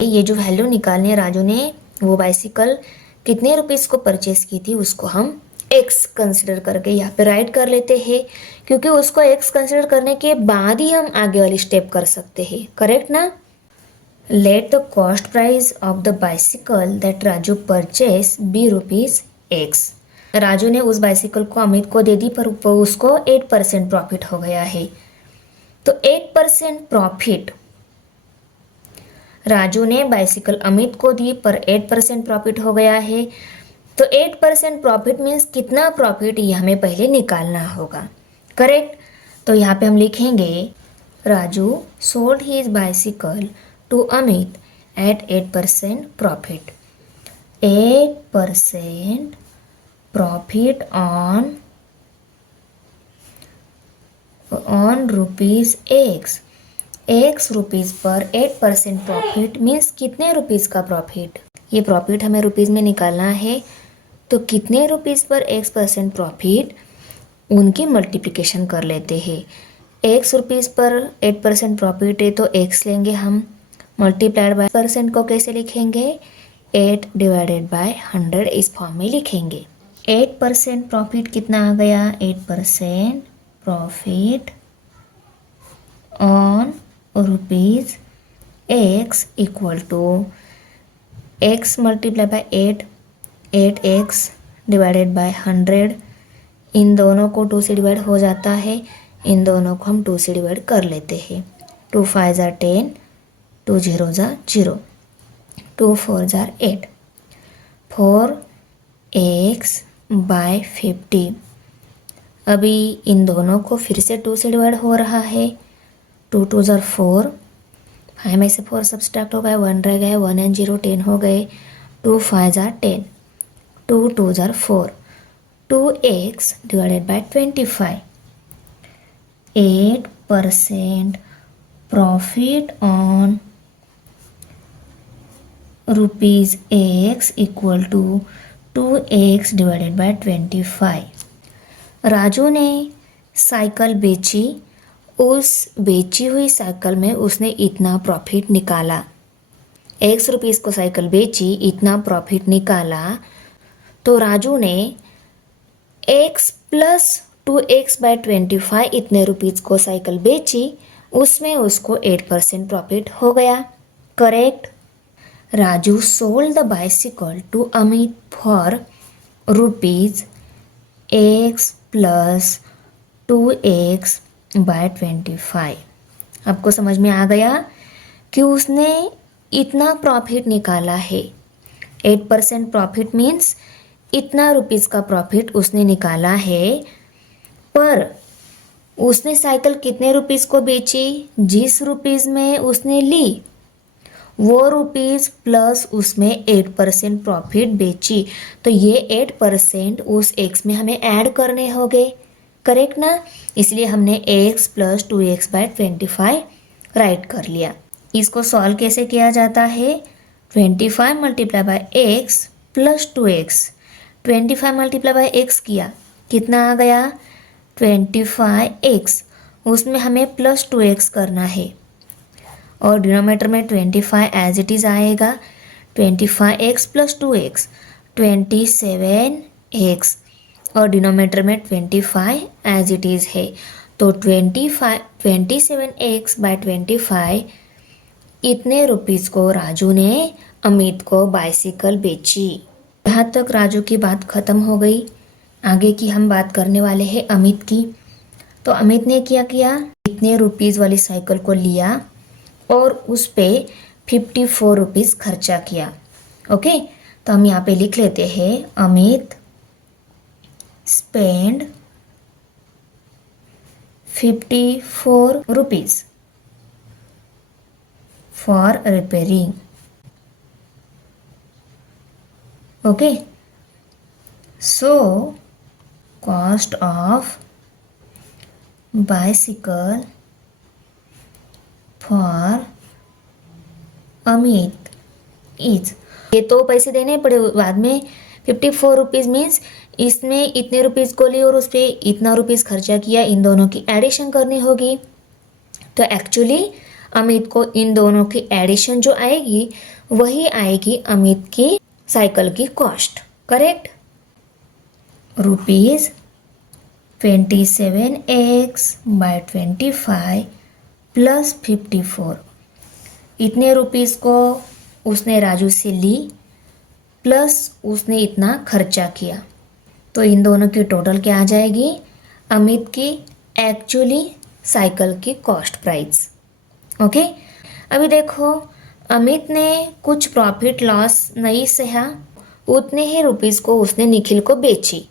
ये जो वैल्यू निकालने राजू ने वो बाइसिकल कितने रुपीस को परचेस की थी उसको हम x कंसिडर करके यहाँ पे राइट कर लेते हैं, क्योंकि उसको x कंसिडर करने के बाद ही हम आगे वाली स्टेप कर सकते हैं, करेक्ट ना। Let the cost price of the bicycle that Raju purchase be rupees x। Raju ने उस बाइसिकल को अमित को दे दी, पर उसको 8% प्रॉफिट हो गया है। तो 8% प्रॉफिट राजू ने बाइसिकल अमित को दी, पर 8% प्रॉफिट हो गया है। तो 8% प्रॉफिट मीन्स कितना प्रॉफिट, ये हमें पहले निकालना होगा, करेक्ट। तो यहाँ पे हम लिखेंगे Raju sold his bicycle to Amit at 8% profit. 8% profit on on rupees x. X rupees पर 8% प्रॉफिट मीन्स कितने रुपीज़ का प्रॉफिट। ये प्रॉफिट हमें रुपीज़ में निकालना है, तो कितने रुपीज़ पर x% प्रॉफिट, उनकी मल्टीप्लिकेशन कर लेते हैं। एक्स रुपीज़ पर 8% प्रॉफिट है तो x लेंगे हम, मल्टीप्लाइड बाय परसेंट को कैसे लिखेंगे, 8 डिवाइडेड बाय 100 इस फॉर्म में लिखेंगे। 8% प्रॉफिट कितना आ गया, 8% profit on rupees x equal to x multiply by 8x divided by 100। इन दोनों को 2 से डिवाइड हो जाता है, इन दोनों को हम 2 से डिवाइड कर लेते हैं। 2 5 ज़ा 10, 2 0 ज़ा 0, 2 4 ज़ा 8, 4x बाय 50। अभी इन दोनों को फिर से 2 से डिवाइड हो रहा है। 2 2 ज़ा 4, 5 में से 4 सब्सट्रैक्ट हो गए, 1 रह गए, 1 एंड 0 10 हो गए। 2 5 ज़ा 10, 2 2 ज़ा 4, 2x divided by 25। 8% profit on rupees x equal to 2x divided by 25। Raju ने साइकिल बेची, उस बेची हुई साइकिल में उसने इतना प्रॉफिट निकाला। एक्स रुपीज़ को साइकिल बेची, इतना प्रॉफिट निकाला, तो राजू ने x प्लस 2x बाय 25 इतने रुपीज़ को साइकिल बेची, उसमें उसको 8% प्रॉफिट हो गया। Correct. Raju sold the bicycle to Amit for rupees x plus 2x by 25। आपको समझ में आ गया कि उसने इतना प्रॉफिट निकाला है। 8% प्रॉफिट मीन्स इतना रुपीज़ का प्रॉफिट उसने निकाला है, पर उसने साइकिल कितने रुपीज़ को बेची, जिस रुपीज़ में उसने ली वो रुपीज़ प्लस उसमें 8% प्रॉफिट बेची, तो ये 8% उस x में हमें ऐड करने होंगे। करेक्ट ना, इसलिए हमने x plus 2x by 25 right कर लिया। इसको सॉल्व कैसे किया जाता है, 25 multiply by x plus 2x। 25 multiply by x किया, कितना आ गया 25x, उसमें हमें प्लस 2x करना है और डिनोमीटर में 25 एज इट इज़ आएगा। 25x प्लस 2x 27x और डिनोमीटर में 25 एज इट इज़ है, तो 27x बाय 25 इतने रुपीज़ को राजू ने अमित को बाइसिकल बेची। यहाँ तक राजू की बात ख़त्म हो गई। आगे की हम बात करने वाले हैं अमित की। तो अमित ने क्या किया, इतने रुपीज़ वाली साइकिल को लिया और उस पे 54 रुपीज़ खर्चा किया। ओके, तो हम यहाँ पे लिख लेते हैं Amit spend 54 rupees for repairing. Okay, so cost of bicycle for Amit is, ये तो पैसे देने पड़े बाद में। 54 रुपीज़ मीन्स इसमें इतने रुपीज़ को लिए और उस पर इतना रुपीज़ खर्चा किया, इन दोनों की एडिशन करनी होगी। तो एक्चुअली अमित को इन दोनों की एडिशन जो आएगी वही आएगी अमित की साइकिल की cost. Correct. Rupees 27x by 25 plus 54, इतने रुपीज़ को उसने राजू से ली प्लस उसने इतना खर्चा किया, तो इन दोनों की टोटल क्या आ जाएगी, अमित की एक्चुअली साइकिल की कॉस्ट प्राइस। ओके, अभी देखो अमित ने कुछ प्रॉफिट लॉस नहीं सहा, उतने ही रुपीज़ को उसने निखिल को बेची।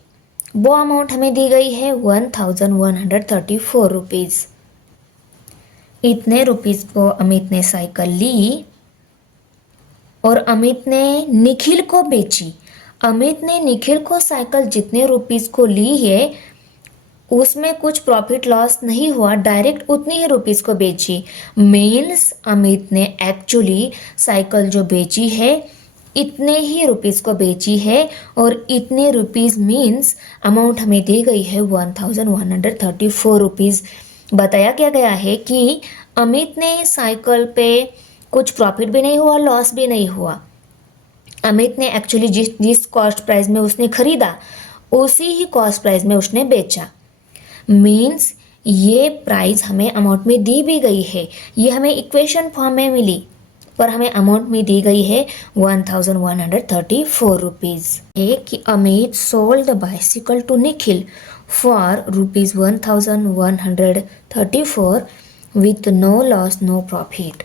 वो अमाउंट हमें दी गई है 1134 रुपीज़। इतने रुपीज़ को अमित ने साइकिल ली और अमित ने निखिल को बेची। अमित ने निखिल को साइकिल जितने रुपीज़ को ली है उसमें कुछ प्रॉफिट लॉस नहीं हुआ, डायरेक्ट उतनी ही रुपीस को बेची। मीन्स अमित ने एक्चुअली साइकिल जो बेची है इतने ही रुपीस को बेची है, और इतने रुपीस मीन्स अमाउंट हमें दी गई है 1134 रुपीज़। बताया क्या गया है कि अमित ने साइकिल पे कुछ प्रॉफिट भी नहीं हुआ, लॉस भी नहीं हुआ। अमित ने एक्चुअली जिस कॉस्ट प्राइस में उसने खरीदा उसी ही कॉस्ट प्राइस में उसने बेचा। मीन्स ये प्राइस हमें अमाउंट में दी भी गई है, ये हमें इक्वेशन फॉर्म में मिली, पर हमें अमाउंट में दी गई है 1134 रुपीज़। कि Amit sold the bicycle to Nikhil for rupees 1134 with no loss no profit.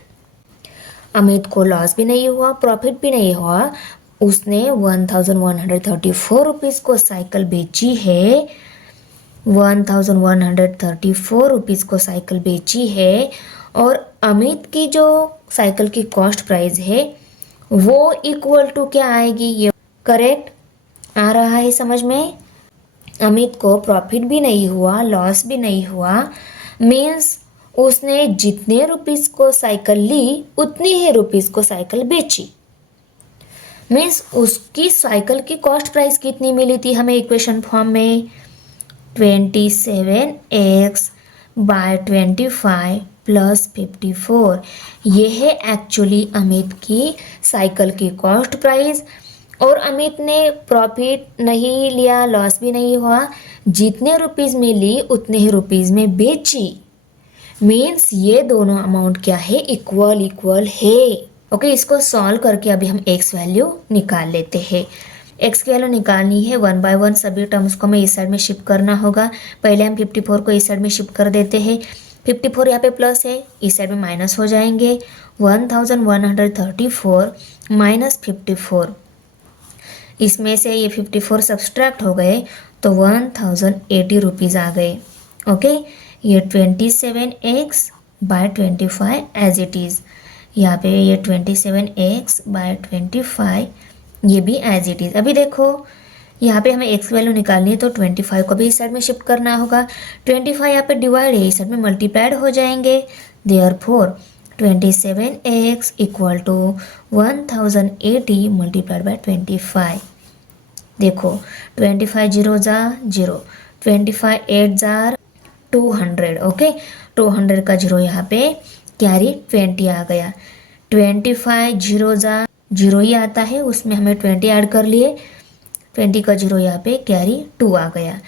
Amit को लॉस भी नहीं हुआ, प्रॉफिट भी नहीं हुआ। उसने 1134 रुपीज़ को साइकिल बेची है, 1134 रुपीज़ को साइकिल बेची है। और अमित की जो साइकिल की कॉस्ट प्राइस है वो इक्वल टू क्या आएगी, ये करेक्ट आ रहा है समझ में। अमित को प्रॉफिट भी नहीं हुआ, लॉस भी नहीं हुआ। मीन्स उसने जितने रुपीस को साइकिल ली उतनी ही रुपीस को साइकिल बेची। मीन्स उसकी साइकिल की कॉस्ट प्राइस कितनी मिली थी हमें इक्वेशन फॉर्म में, 27x बाय 25 प्लस 54। ये है एक्चुअली अमित की साइकिल की कॉस्ट प्राइस। और अमित ने प्रॉफिट नहीं लिया, लॉस भी नहीं हुआ, जितने रुपीज़ में ली उतने ही रुपीज़ में बेची। मीन्स ये दोनों अमाउंट क्या है, इक्वल है। ओके, इसको सॉल्व करके अभी हम एक्स वैल्यू निकाल लेते हैं। एक्स की वैल्यू निकालनी है 1 बाय 1, सभी टर्म्स को हमें इस साइड में शिफ्ट करना होगा। पहले हम 54 को इस साइड में शिफ्ट कर देते हैं। 54 यहाँ पे प्लस है, इस साइड में माइनस हो जाएंगे। 1134 माइनस 54, इसमें से ये 54 सब्सट्रैक्ट हो गए तो 1080 रुपीज़ आ गए। ओके, ये 27x by 25 as it is, यहाँ पे ये 27x बाय 25 ये भी एज इट इज़। अभी देखो यहाँ पे हमें x वैल्यू निकालनी है तो 25 को भी इस साइड में शिफ्ट करना होगा। 25 यहाँ पे डिवाइड है, इस साइड में मल्टीप्लाइड हो जाएंगे। Therefore 27x equal to 1080 multiplied by 25। देखो 25 जीरो जा 0, 25 8 जार 200। ओके, 200 का जीरो यहाँ पे कैरी 20 आ गया। 25 जीरो जा जीरो ही आता है, उसमें हमें 20 ऐड कर लिए, 20 का जीरो यहाँ पे कैरी 2 आ गया।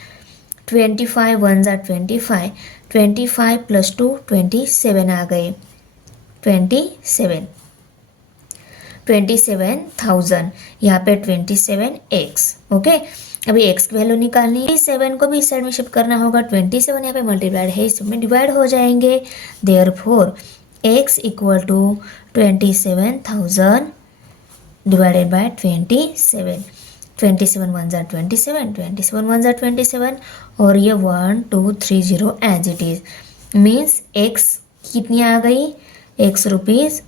25 1 जार 25, 25 प्लस 2 27 आ गए। 27,000 यहाँ पे 27x। ओके, अभी x की वैल्यू निकालनी है, 7 को भी इस साइड में शिफ्ट करना होगा। 27 यहाँ पे मल्टीप्लाइड है, इसमें डिवाइड हो जाएंगे। Therefore x equal to 27,000 divided by 27। 27 1 जार 27, 27 1 जार 27, और ये 1230 as it is. Means x कितनी आ गई, x rupees,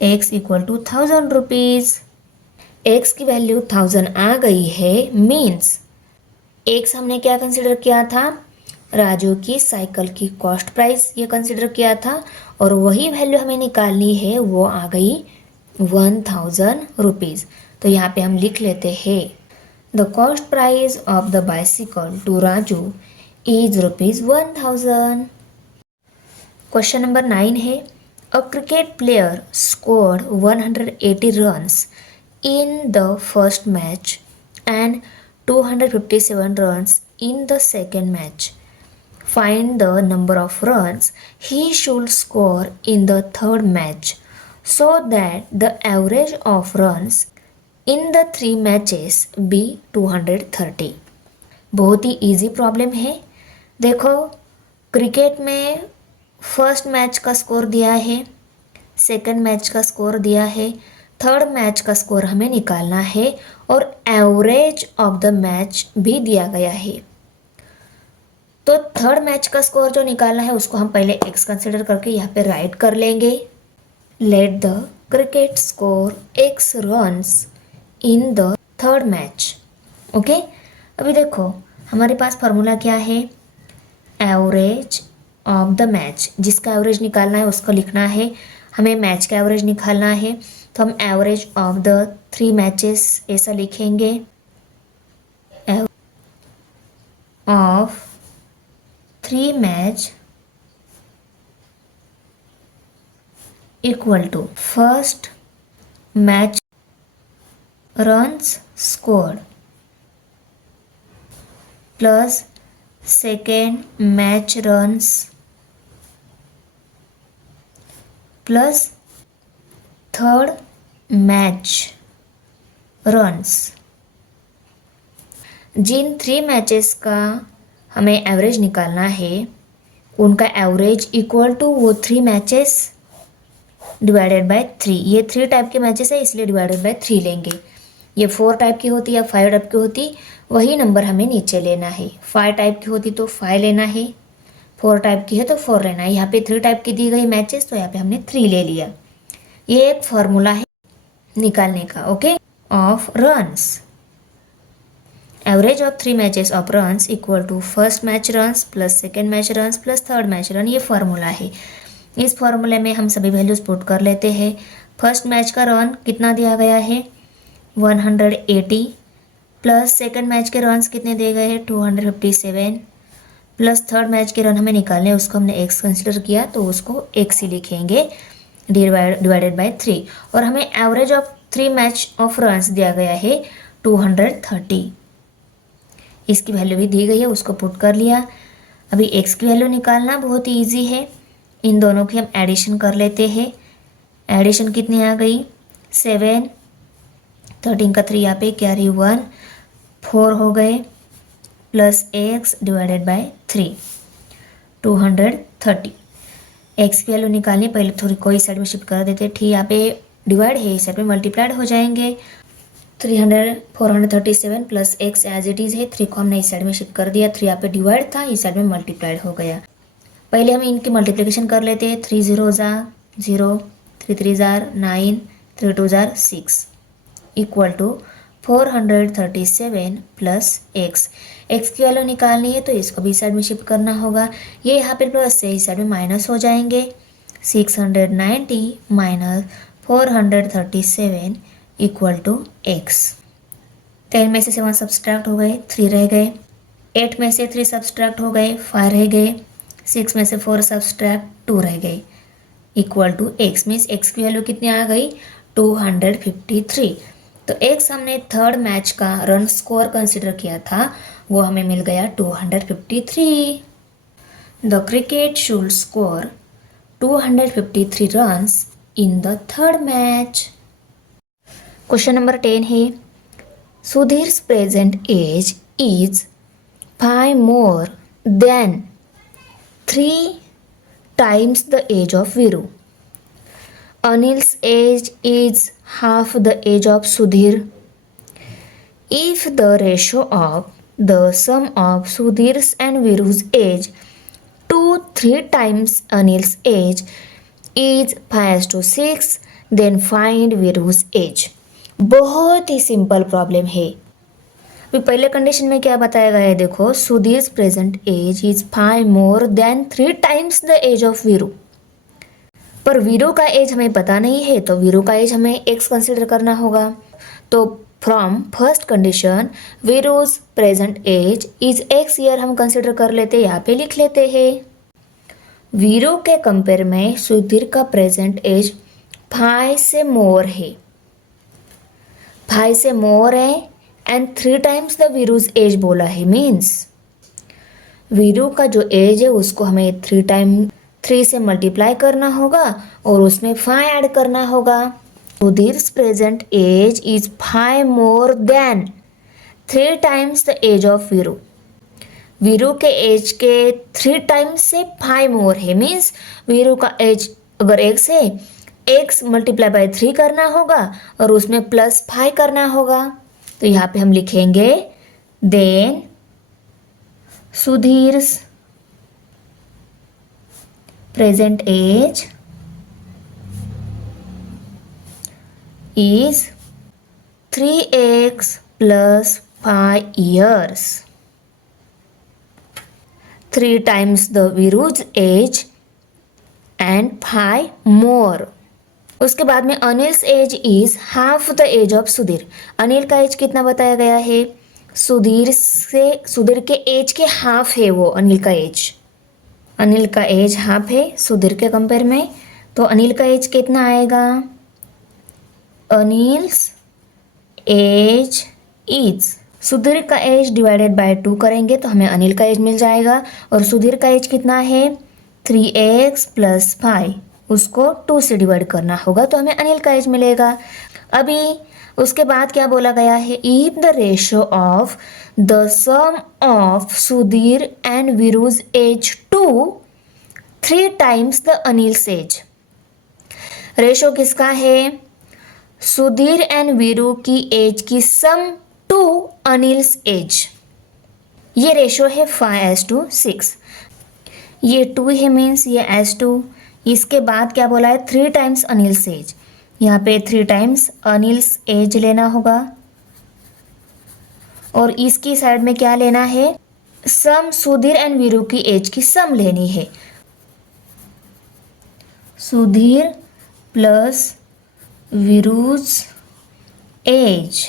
x equal to 1000 rupees. x की वैल्यू 1000 आ गई है। मीन्स x हमने क्या कंसिडर किया था, राजू की साइकिल की कॉस्ट प्राइस ये कंसिडर किया था, और वही वैल्यू हमें निकालनी है, वो आ गई 1000 रुपीज़। तो यहाँ पे हम लिख लेते हैं the cost price of the bicycle to Raju is rupees 1000। Question number 9 है, a cricket player scored 180 runs in the first match and 257 runs in the second match. Find the number of runs he should score in the third match so that the average of runs in the 3 matches be 230. बहुत ही easy problem है। देखो, cricket में first match का score दिया है, second match का score दिया है, थर्ड मैच का स्कोर हमें निकालना है, और एवरेज ऑफ द मैच भी दिया गया है। तो थर्ड मैच का स्कोर जो निकालना है उसको हम पहले x कंसिडर करके यहाँ पे राइट कर लेंगे। Let the cricket score x runs in the third match. Okay, अभी देखो हमारे पास फॉर्मूला क्या है, एवरेज ऑफ द मैच, जिसका एवरेज निकालना है उसको लिखना है, हमें मैच का एवरेज निकालना है, तो हम एवरेज ऑफ द 3 मैचेस ऐसा लिखेंगे, of 3 match equal to first match runs scored plus second match runs plus third match runs. जिन 3 मैचेस का हमें एवरेज निकालना है उनका एवरेज इक्वल टू वो 3 मैचेस डिवाइडेड बाय 3। ये 3 टाइप के मैचेस है इसलिए डिवाइडेड बाय 3 लेंगे। ये 4 टाइप की होती या 5 टाइप की होती वही नंबर हमें नीचे लेना है। 5 टाइप की होती तो 5 लेना है, 4 टाइप की है तो 4 लेना है। यहाँ पे 3 टाइप की दी गई मैचेस तो यहाँ पे हमने 3 ले लिया। ये एक फॉर्मूला है निकालने का, okay. Of runs, average of 3 matches of runs equal to first match runs plus second match runs plus third match run. ये फॉर्मूला है। इस फॉर्मूले में हम सभी वैल्यूज पुट कर लेते हैं। फर्स्ट मैच का रन कितना दिया गया है 180 प्लस सेकंड मैच के रन्स कितने दिए गए हैं 257 प्लस थर्ड मैच के रन हमें निकालने हैं, उसको हमने एक्स कंसिडर किया तो उसको एक्स ही लिखेंगे डिवाइडेड बाय 3। और हमें average of 3 match of runs दिया गया है 230। इसकी वैल्यू भी दी गई है, उसको पुट कर लिया। अभी एक्स की वैल्यू निकालना बहुत ही ईजी है। इन दोनों की हम एडिशन कर लेते हैं। एडिशन कितनी आ गई 7, 13 का 3 यहाँ पे कैरी 1, 4 हो गए plus x divided by 3 230। X की वैल्यू निकालनी, पहले थोड़ी कोई साइड में शिफ्ट कर देते, ठीक यहाँ पे डिवाइड है इस साइड में मल्टीप्लाइड हो जाएंगे। 437 plus x as it is है, 3 को हमने इस साइड में शिफ्ट कर दिया, 3 यहाँ पे डिवाइड था इस साइड में मल्टीप्लाइड हो गया। पहले हम इनकी मल्टीप्लिकेशन कर लेते हैं। 3 0 0, 3 3 9, 3 2 6 equal to 437 plus x. X की वैल्यू निकालनी है तो इसको भी इस साइड में शिफ्ट करना होगा। ये यहाँ पे प्लस से इस साइड में माइनस हो जाएंगे। 690 माइनस 437 इक्वल टू एक्स। 10 में से 7 सब्सट्रैक्ट हो गए, 3 रह गए। 8 में से 3 सब्सट्रैक्ट हो गए, 5 रह गए। 6 में से 4 सब्सट्रैक्ट 2 रह गए equal to x. Means x की वैल्यू कितनी आ गई 253। तो एक्स हमने थर्ड मैच का रन स्कोर कंसिडर किया था, वो हमें मिल गया 253। The cricket should score 253 runs in the third match. Question number 10 है Sudhir's present age is 5 more than 3 times the age of Viru. Anil's age is half the age of Sudhir. If the ratio of the sum of Sudhir's and Viru's age to 3 times Anil's age is 5:6, then find Viru's age. बहुत ही simple problem है। अभी पहले condition में क्या बताया गया है देखो, Sudhir's present age is 5 more than 3 times the age of Veeru. पर वीरू का एज हमें पता नहीं है तो वीरू का एज हमें एक्स कंसिडर करना होगा। तो from first condition Veeru's present age is x year हम कंसिडर कर लेते, यहाँ पे लिख लेते हैं। वीरू के कंपेयर में सुधीर का प्रेजेंट एज 5 से मोर है, 5 से मोर है एंड 3 times द वीरूज एज बोला है। मीन्स वीरू का जो एज है उसको हमें 3 से मल्टीप्लाई करना होगा और उसमें 5 ऐड करना होगा। Sudhir's present age is 5 more than 3 times the age of Veeru. Veeru के एज के 3 times से 5 more है। मीन्स वीरू का एज अगर x है, x मल्टीप्लाई बाय 3 करना होगा और उसमें प्लस 5 करना होगा। तो यहाँ पे हम लिखेंगे then Sudhir's present age is 3x plus 5 years। 3 times the Viru's age and 5 more. उसके बाद में Anil's age is half the age of Sudhir. Anil का एज कितना बताया गया है? सुधीर के एज के हाफ है वो अनिल का एज। अनिल का एज हाफ है सुधीर के कंपेयर में, तो अनिल का एज कितना आएगा? अनिल्स एज इज, सुधीर का एज डिवाइडेड बाय 2 करेंगे तो हमें अनिल का एज मिल जाएगा। और सुधीर का एज कितना है? 3x + 5, उसको 2 से डिवाइड करना होगा तो हमें अनिल का एज मिलेगा। अभी उसके बाद क्या बोला गया है? If the ratio of the sum of Sudhir and Veeru's age to 3 times the Anil's age. Ratio किसका है? सुधीर एंड वीरू की एज की सम टू अनिल्स एज। ये रेशियो है 5:6। ये 2 है मीन्स ये S2। इसके बाद क्या बोला है? 3 times अनिल्स एज। यहाँ पे 3 times अनिल्स एज लेना होगा और इसकी साइड में क्या लेना है? सम सुधीर एंड वीरू की एज की सम लेनी है। Sudhir plus Veeru's age,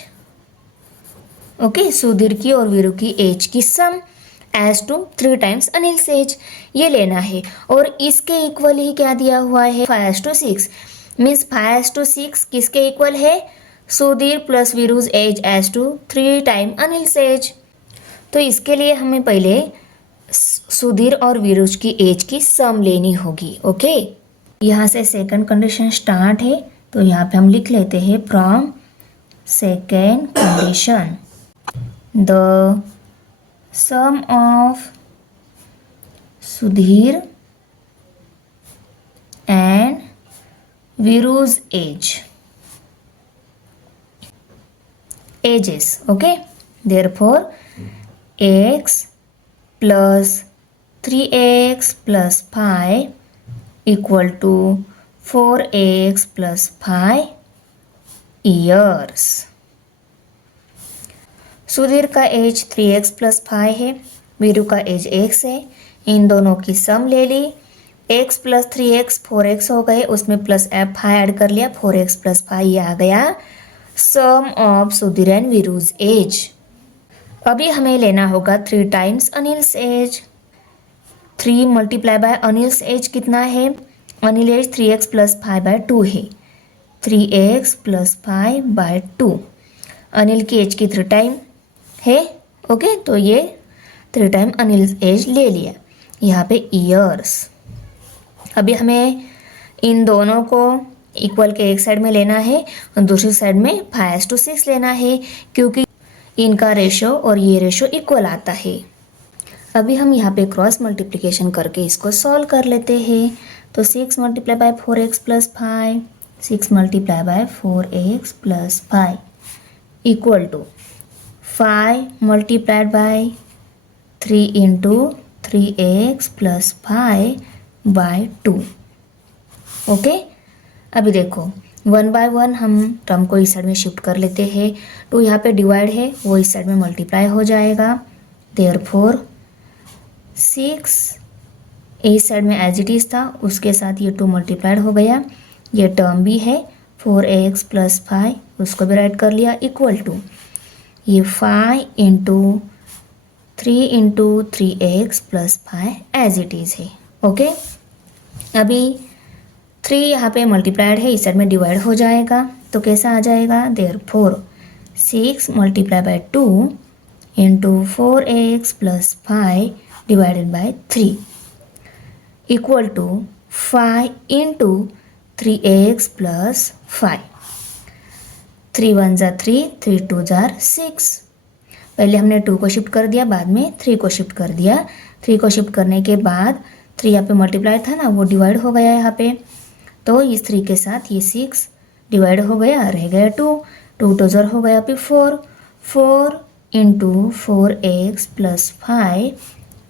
okay, Sudhir की और वीरू की एज की sum as to 3 times Anil's age, ये लेना है। और इसके इक्वल ही क्या दिया हुआ है? 5:6 मीन्स 5:6 किसके इक्वल है? Sudhir plus Veeru's age as to 3 times Anil's age. तो इसके लिए हमें पहले सुधीर और वीरूज की एज की सम लेनी होगी। ओके, यहाँ से सेकंड कंडीशन स्टार्ट है, तो यहाँ पे हम लिख लेते हैं from second condition the sum of Sudhir and Veeru's ages, okay, therefore x plus 3x plus 5 equal to 4x plus 5 years। Sudhir का एज 3x plus 5 है, वीरू का एज x है, इन दोनों की सम ले ली, x plus 3x 4x हो गए, उसमें प्लस f 5 ऐड कर लिया, 4x plus 5 ये आ गया sum of Sudhir and Veeru's age. अभी हमें लेना होगा 3 times Anil's age. 3 multiply by Anil's age कितना है? अनिल एज 3x plus 5/2 है, 3x plus 5/2। अनिल की एज की 3 टाइम है, ओके, तो ये 3 टाइम अनिल एज ले लिया। यहाँ पे ईयर्स। अभी हमें इन दोनों को इक्वल के एक साइड में लेना है और दूसरी साइड में 5:6 लेना है, क्योंकि इनका रेशो और ये रेशो इक्वल आता है। अभी हम यहाँ पे क्रॉस मल्टीप्लिकेशन करके इसको सॉल्व कर लेते हैं। तो 6 multiply by 4x plus 5, 6 multiply by 4x plus 5 equal to 5 multiplied by 3 into 3x plus 5/2। Okay, अभी देखो 1 by 1 हम टर्म को इस साइड में शिफ्ट कर लेते हैं। 2 यहाँ पे डिवाइड है, वो इस साइड में मल्टीप्लाई हो जाएगा। देयरफॉर 6 इस साइड में एज इट इज़ था, उसके साथ ये 2 मल्टीप्लाइड हो गया। ये टर्म भी है 4x plus 5, उसको भी राइट कर लिया, इक्वल टू ये 5 into 3 into 3x plus 5 as it is है। ओके, अभी 3 यहाँ पे मल्टीप्लाइड है, इस साइड में डिवाइड हो जाएगा, तो कैसा आ जाएगा? Therefore 6 multiply by 2 into 4x plus 5 divided by 3 equal to 5 into 3x plus 5। 3 1 ज़ा 3, 3 2 ज़ा 6। पहले हमने 2 को शिफ्ट कर दिया, बाद में 3 को शिफ्ट कर दिया। 3 को शिफ्ट करने के बाद 3 यहाँ पे मल्टीप्लाई था ना, वो डिवाइड हो गया यहाँ पे, तो इस 3 के साथ ये 6 डिवाइड हो गया, रह गया 2, 2 2 ज़र हो गया फिर 4, 4 into 4x plus 5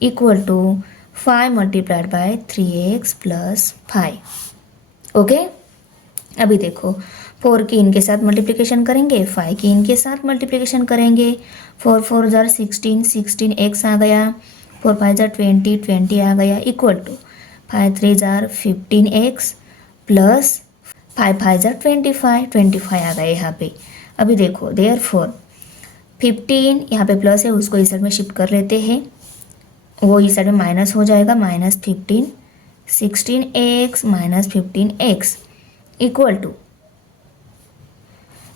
equal to 5 multiplied by 3x plus 5। Okay, अभी देखो 4 की इनके साथ मल्टीप्लिकेशन करेंगे, 5 की इनके साथ मल्टीप्लिकेशन करेंगे। 4 4 ज़र 16, 16x आ गया, 4 5 जार 20, 20 आ गया इक्वल टू 5 3 जार 15x प्लस 5 5 जार 25, 25 आ गया यहाँ पे। अभी देखो देयरफॉर 15 यहाँ पे प्लस है, उसको इस साइड में शिफ्ट कर लेते हैं, वो इस साइड में माइनस हो जाएगा, -15 16x minus 15x equal to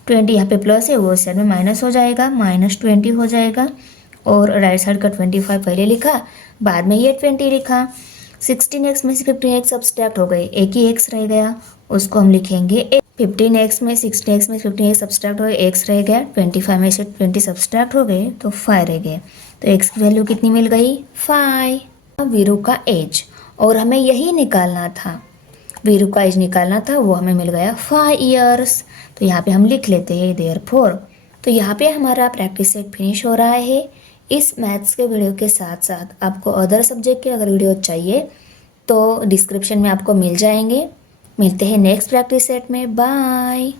20 यहाँ पे प्लस है, वो इस साइड में माइनस हो जाएगा, -20 हो जाएगा। और राइट साइड का 25 पहले लिखा, बाद में ये 20 लिखा। 16x में से 15x सब्सट्रैक्ट हो गए, एक ही x रह गया, उसको हम लिखेंगे 15x में 16x में 15x सब्सट्रैक्ट हो गए, x रह गया। 25 में से 20 सब्सट्रैक्ट हो गए तो 5 रह गए। तो x की वैल्यू कितनी मिल गई? 5। वीरू का एज, और हमें यही निकालना था, वीरू का एज निकालना था, वो हमें मिल गया 5 ईयर्स। तो यहाँ पे हम लिख लेते हैं देयरफॉर। तो यहाँ पे हमारा प्रैक्टिस सेट फिनिश हो रहा है। इस मैथ्स के वीडियो के साथ साथ आपको अदर सब्जेक्ट के अगर वीडियो चाहिए तो डिस्क्रिप्शन में आपको मिल जाएंगे। मिलते हैं नेक्स्ट प्रैक्टिस सेट में। बाय।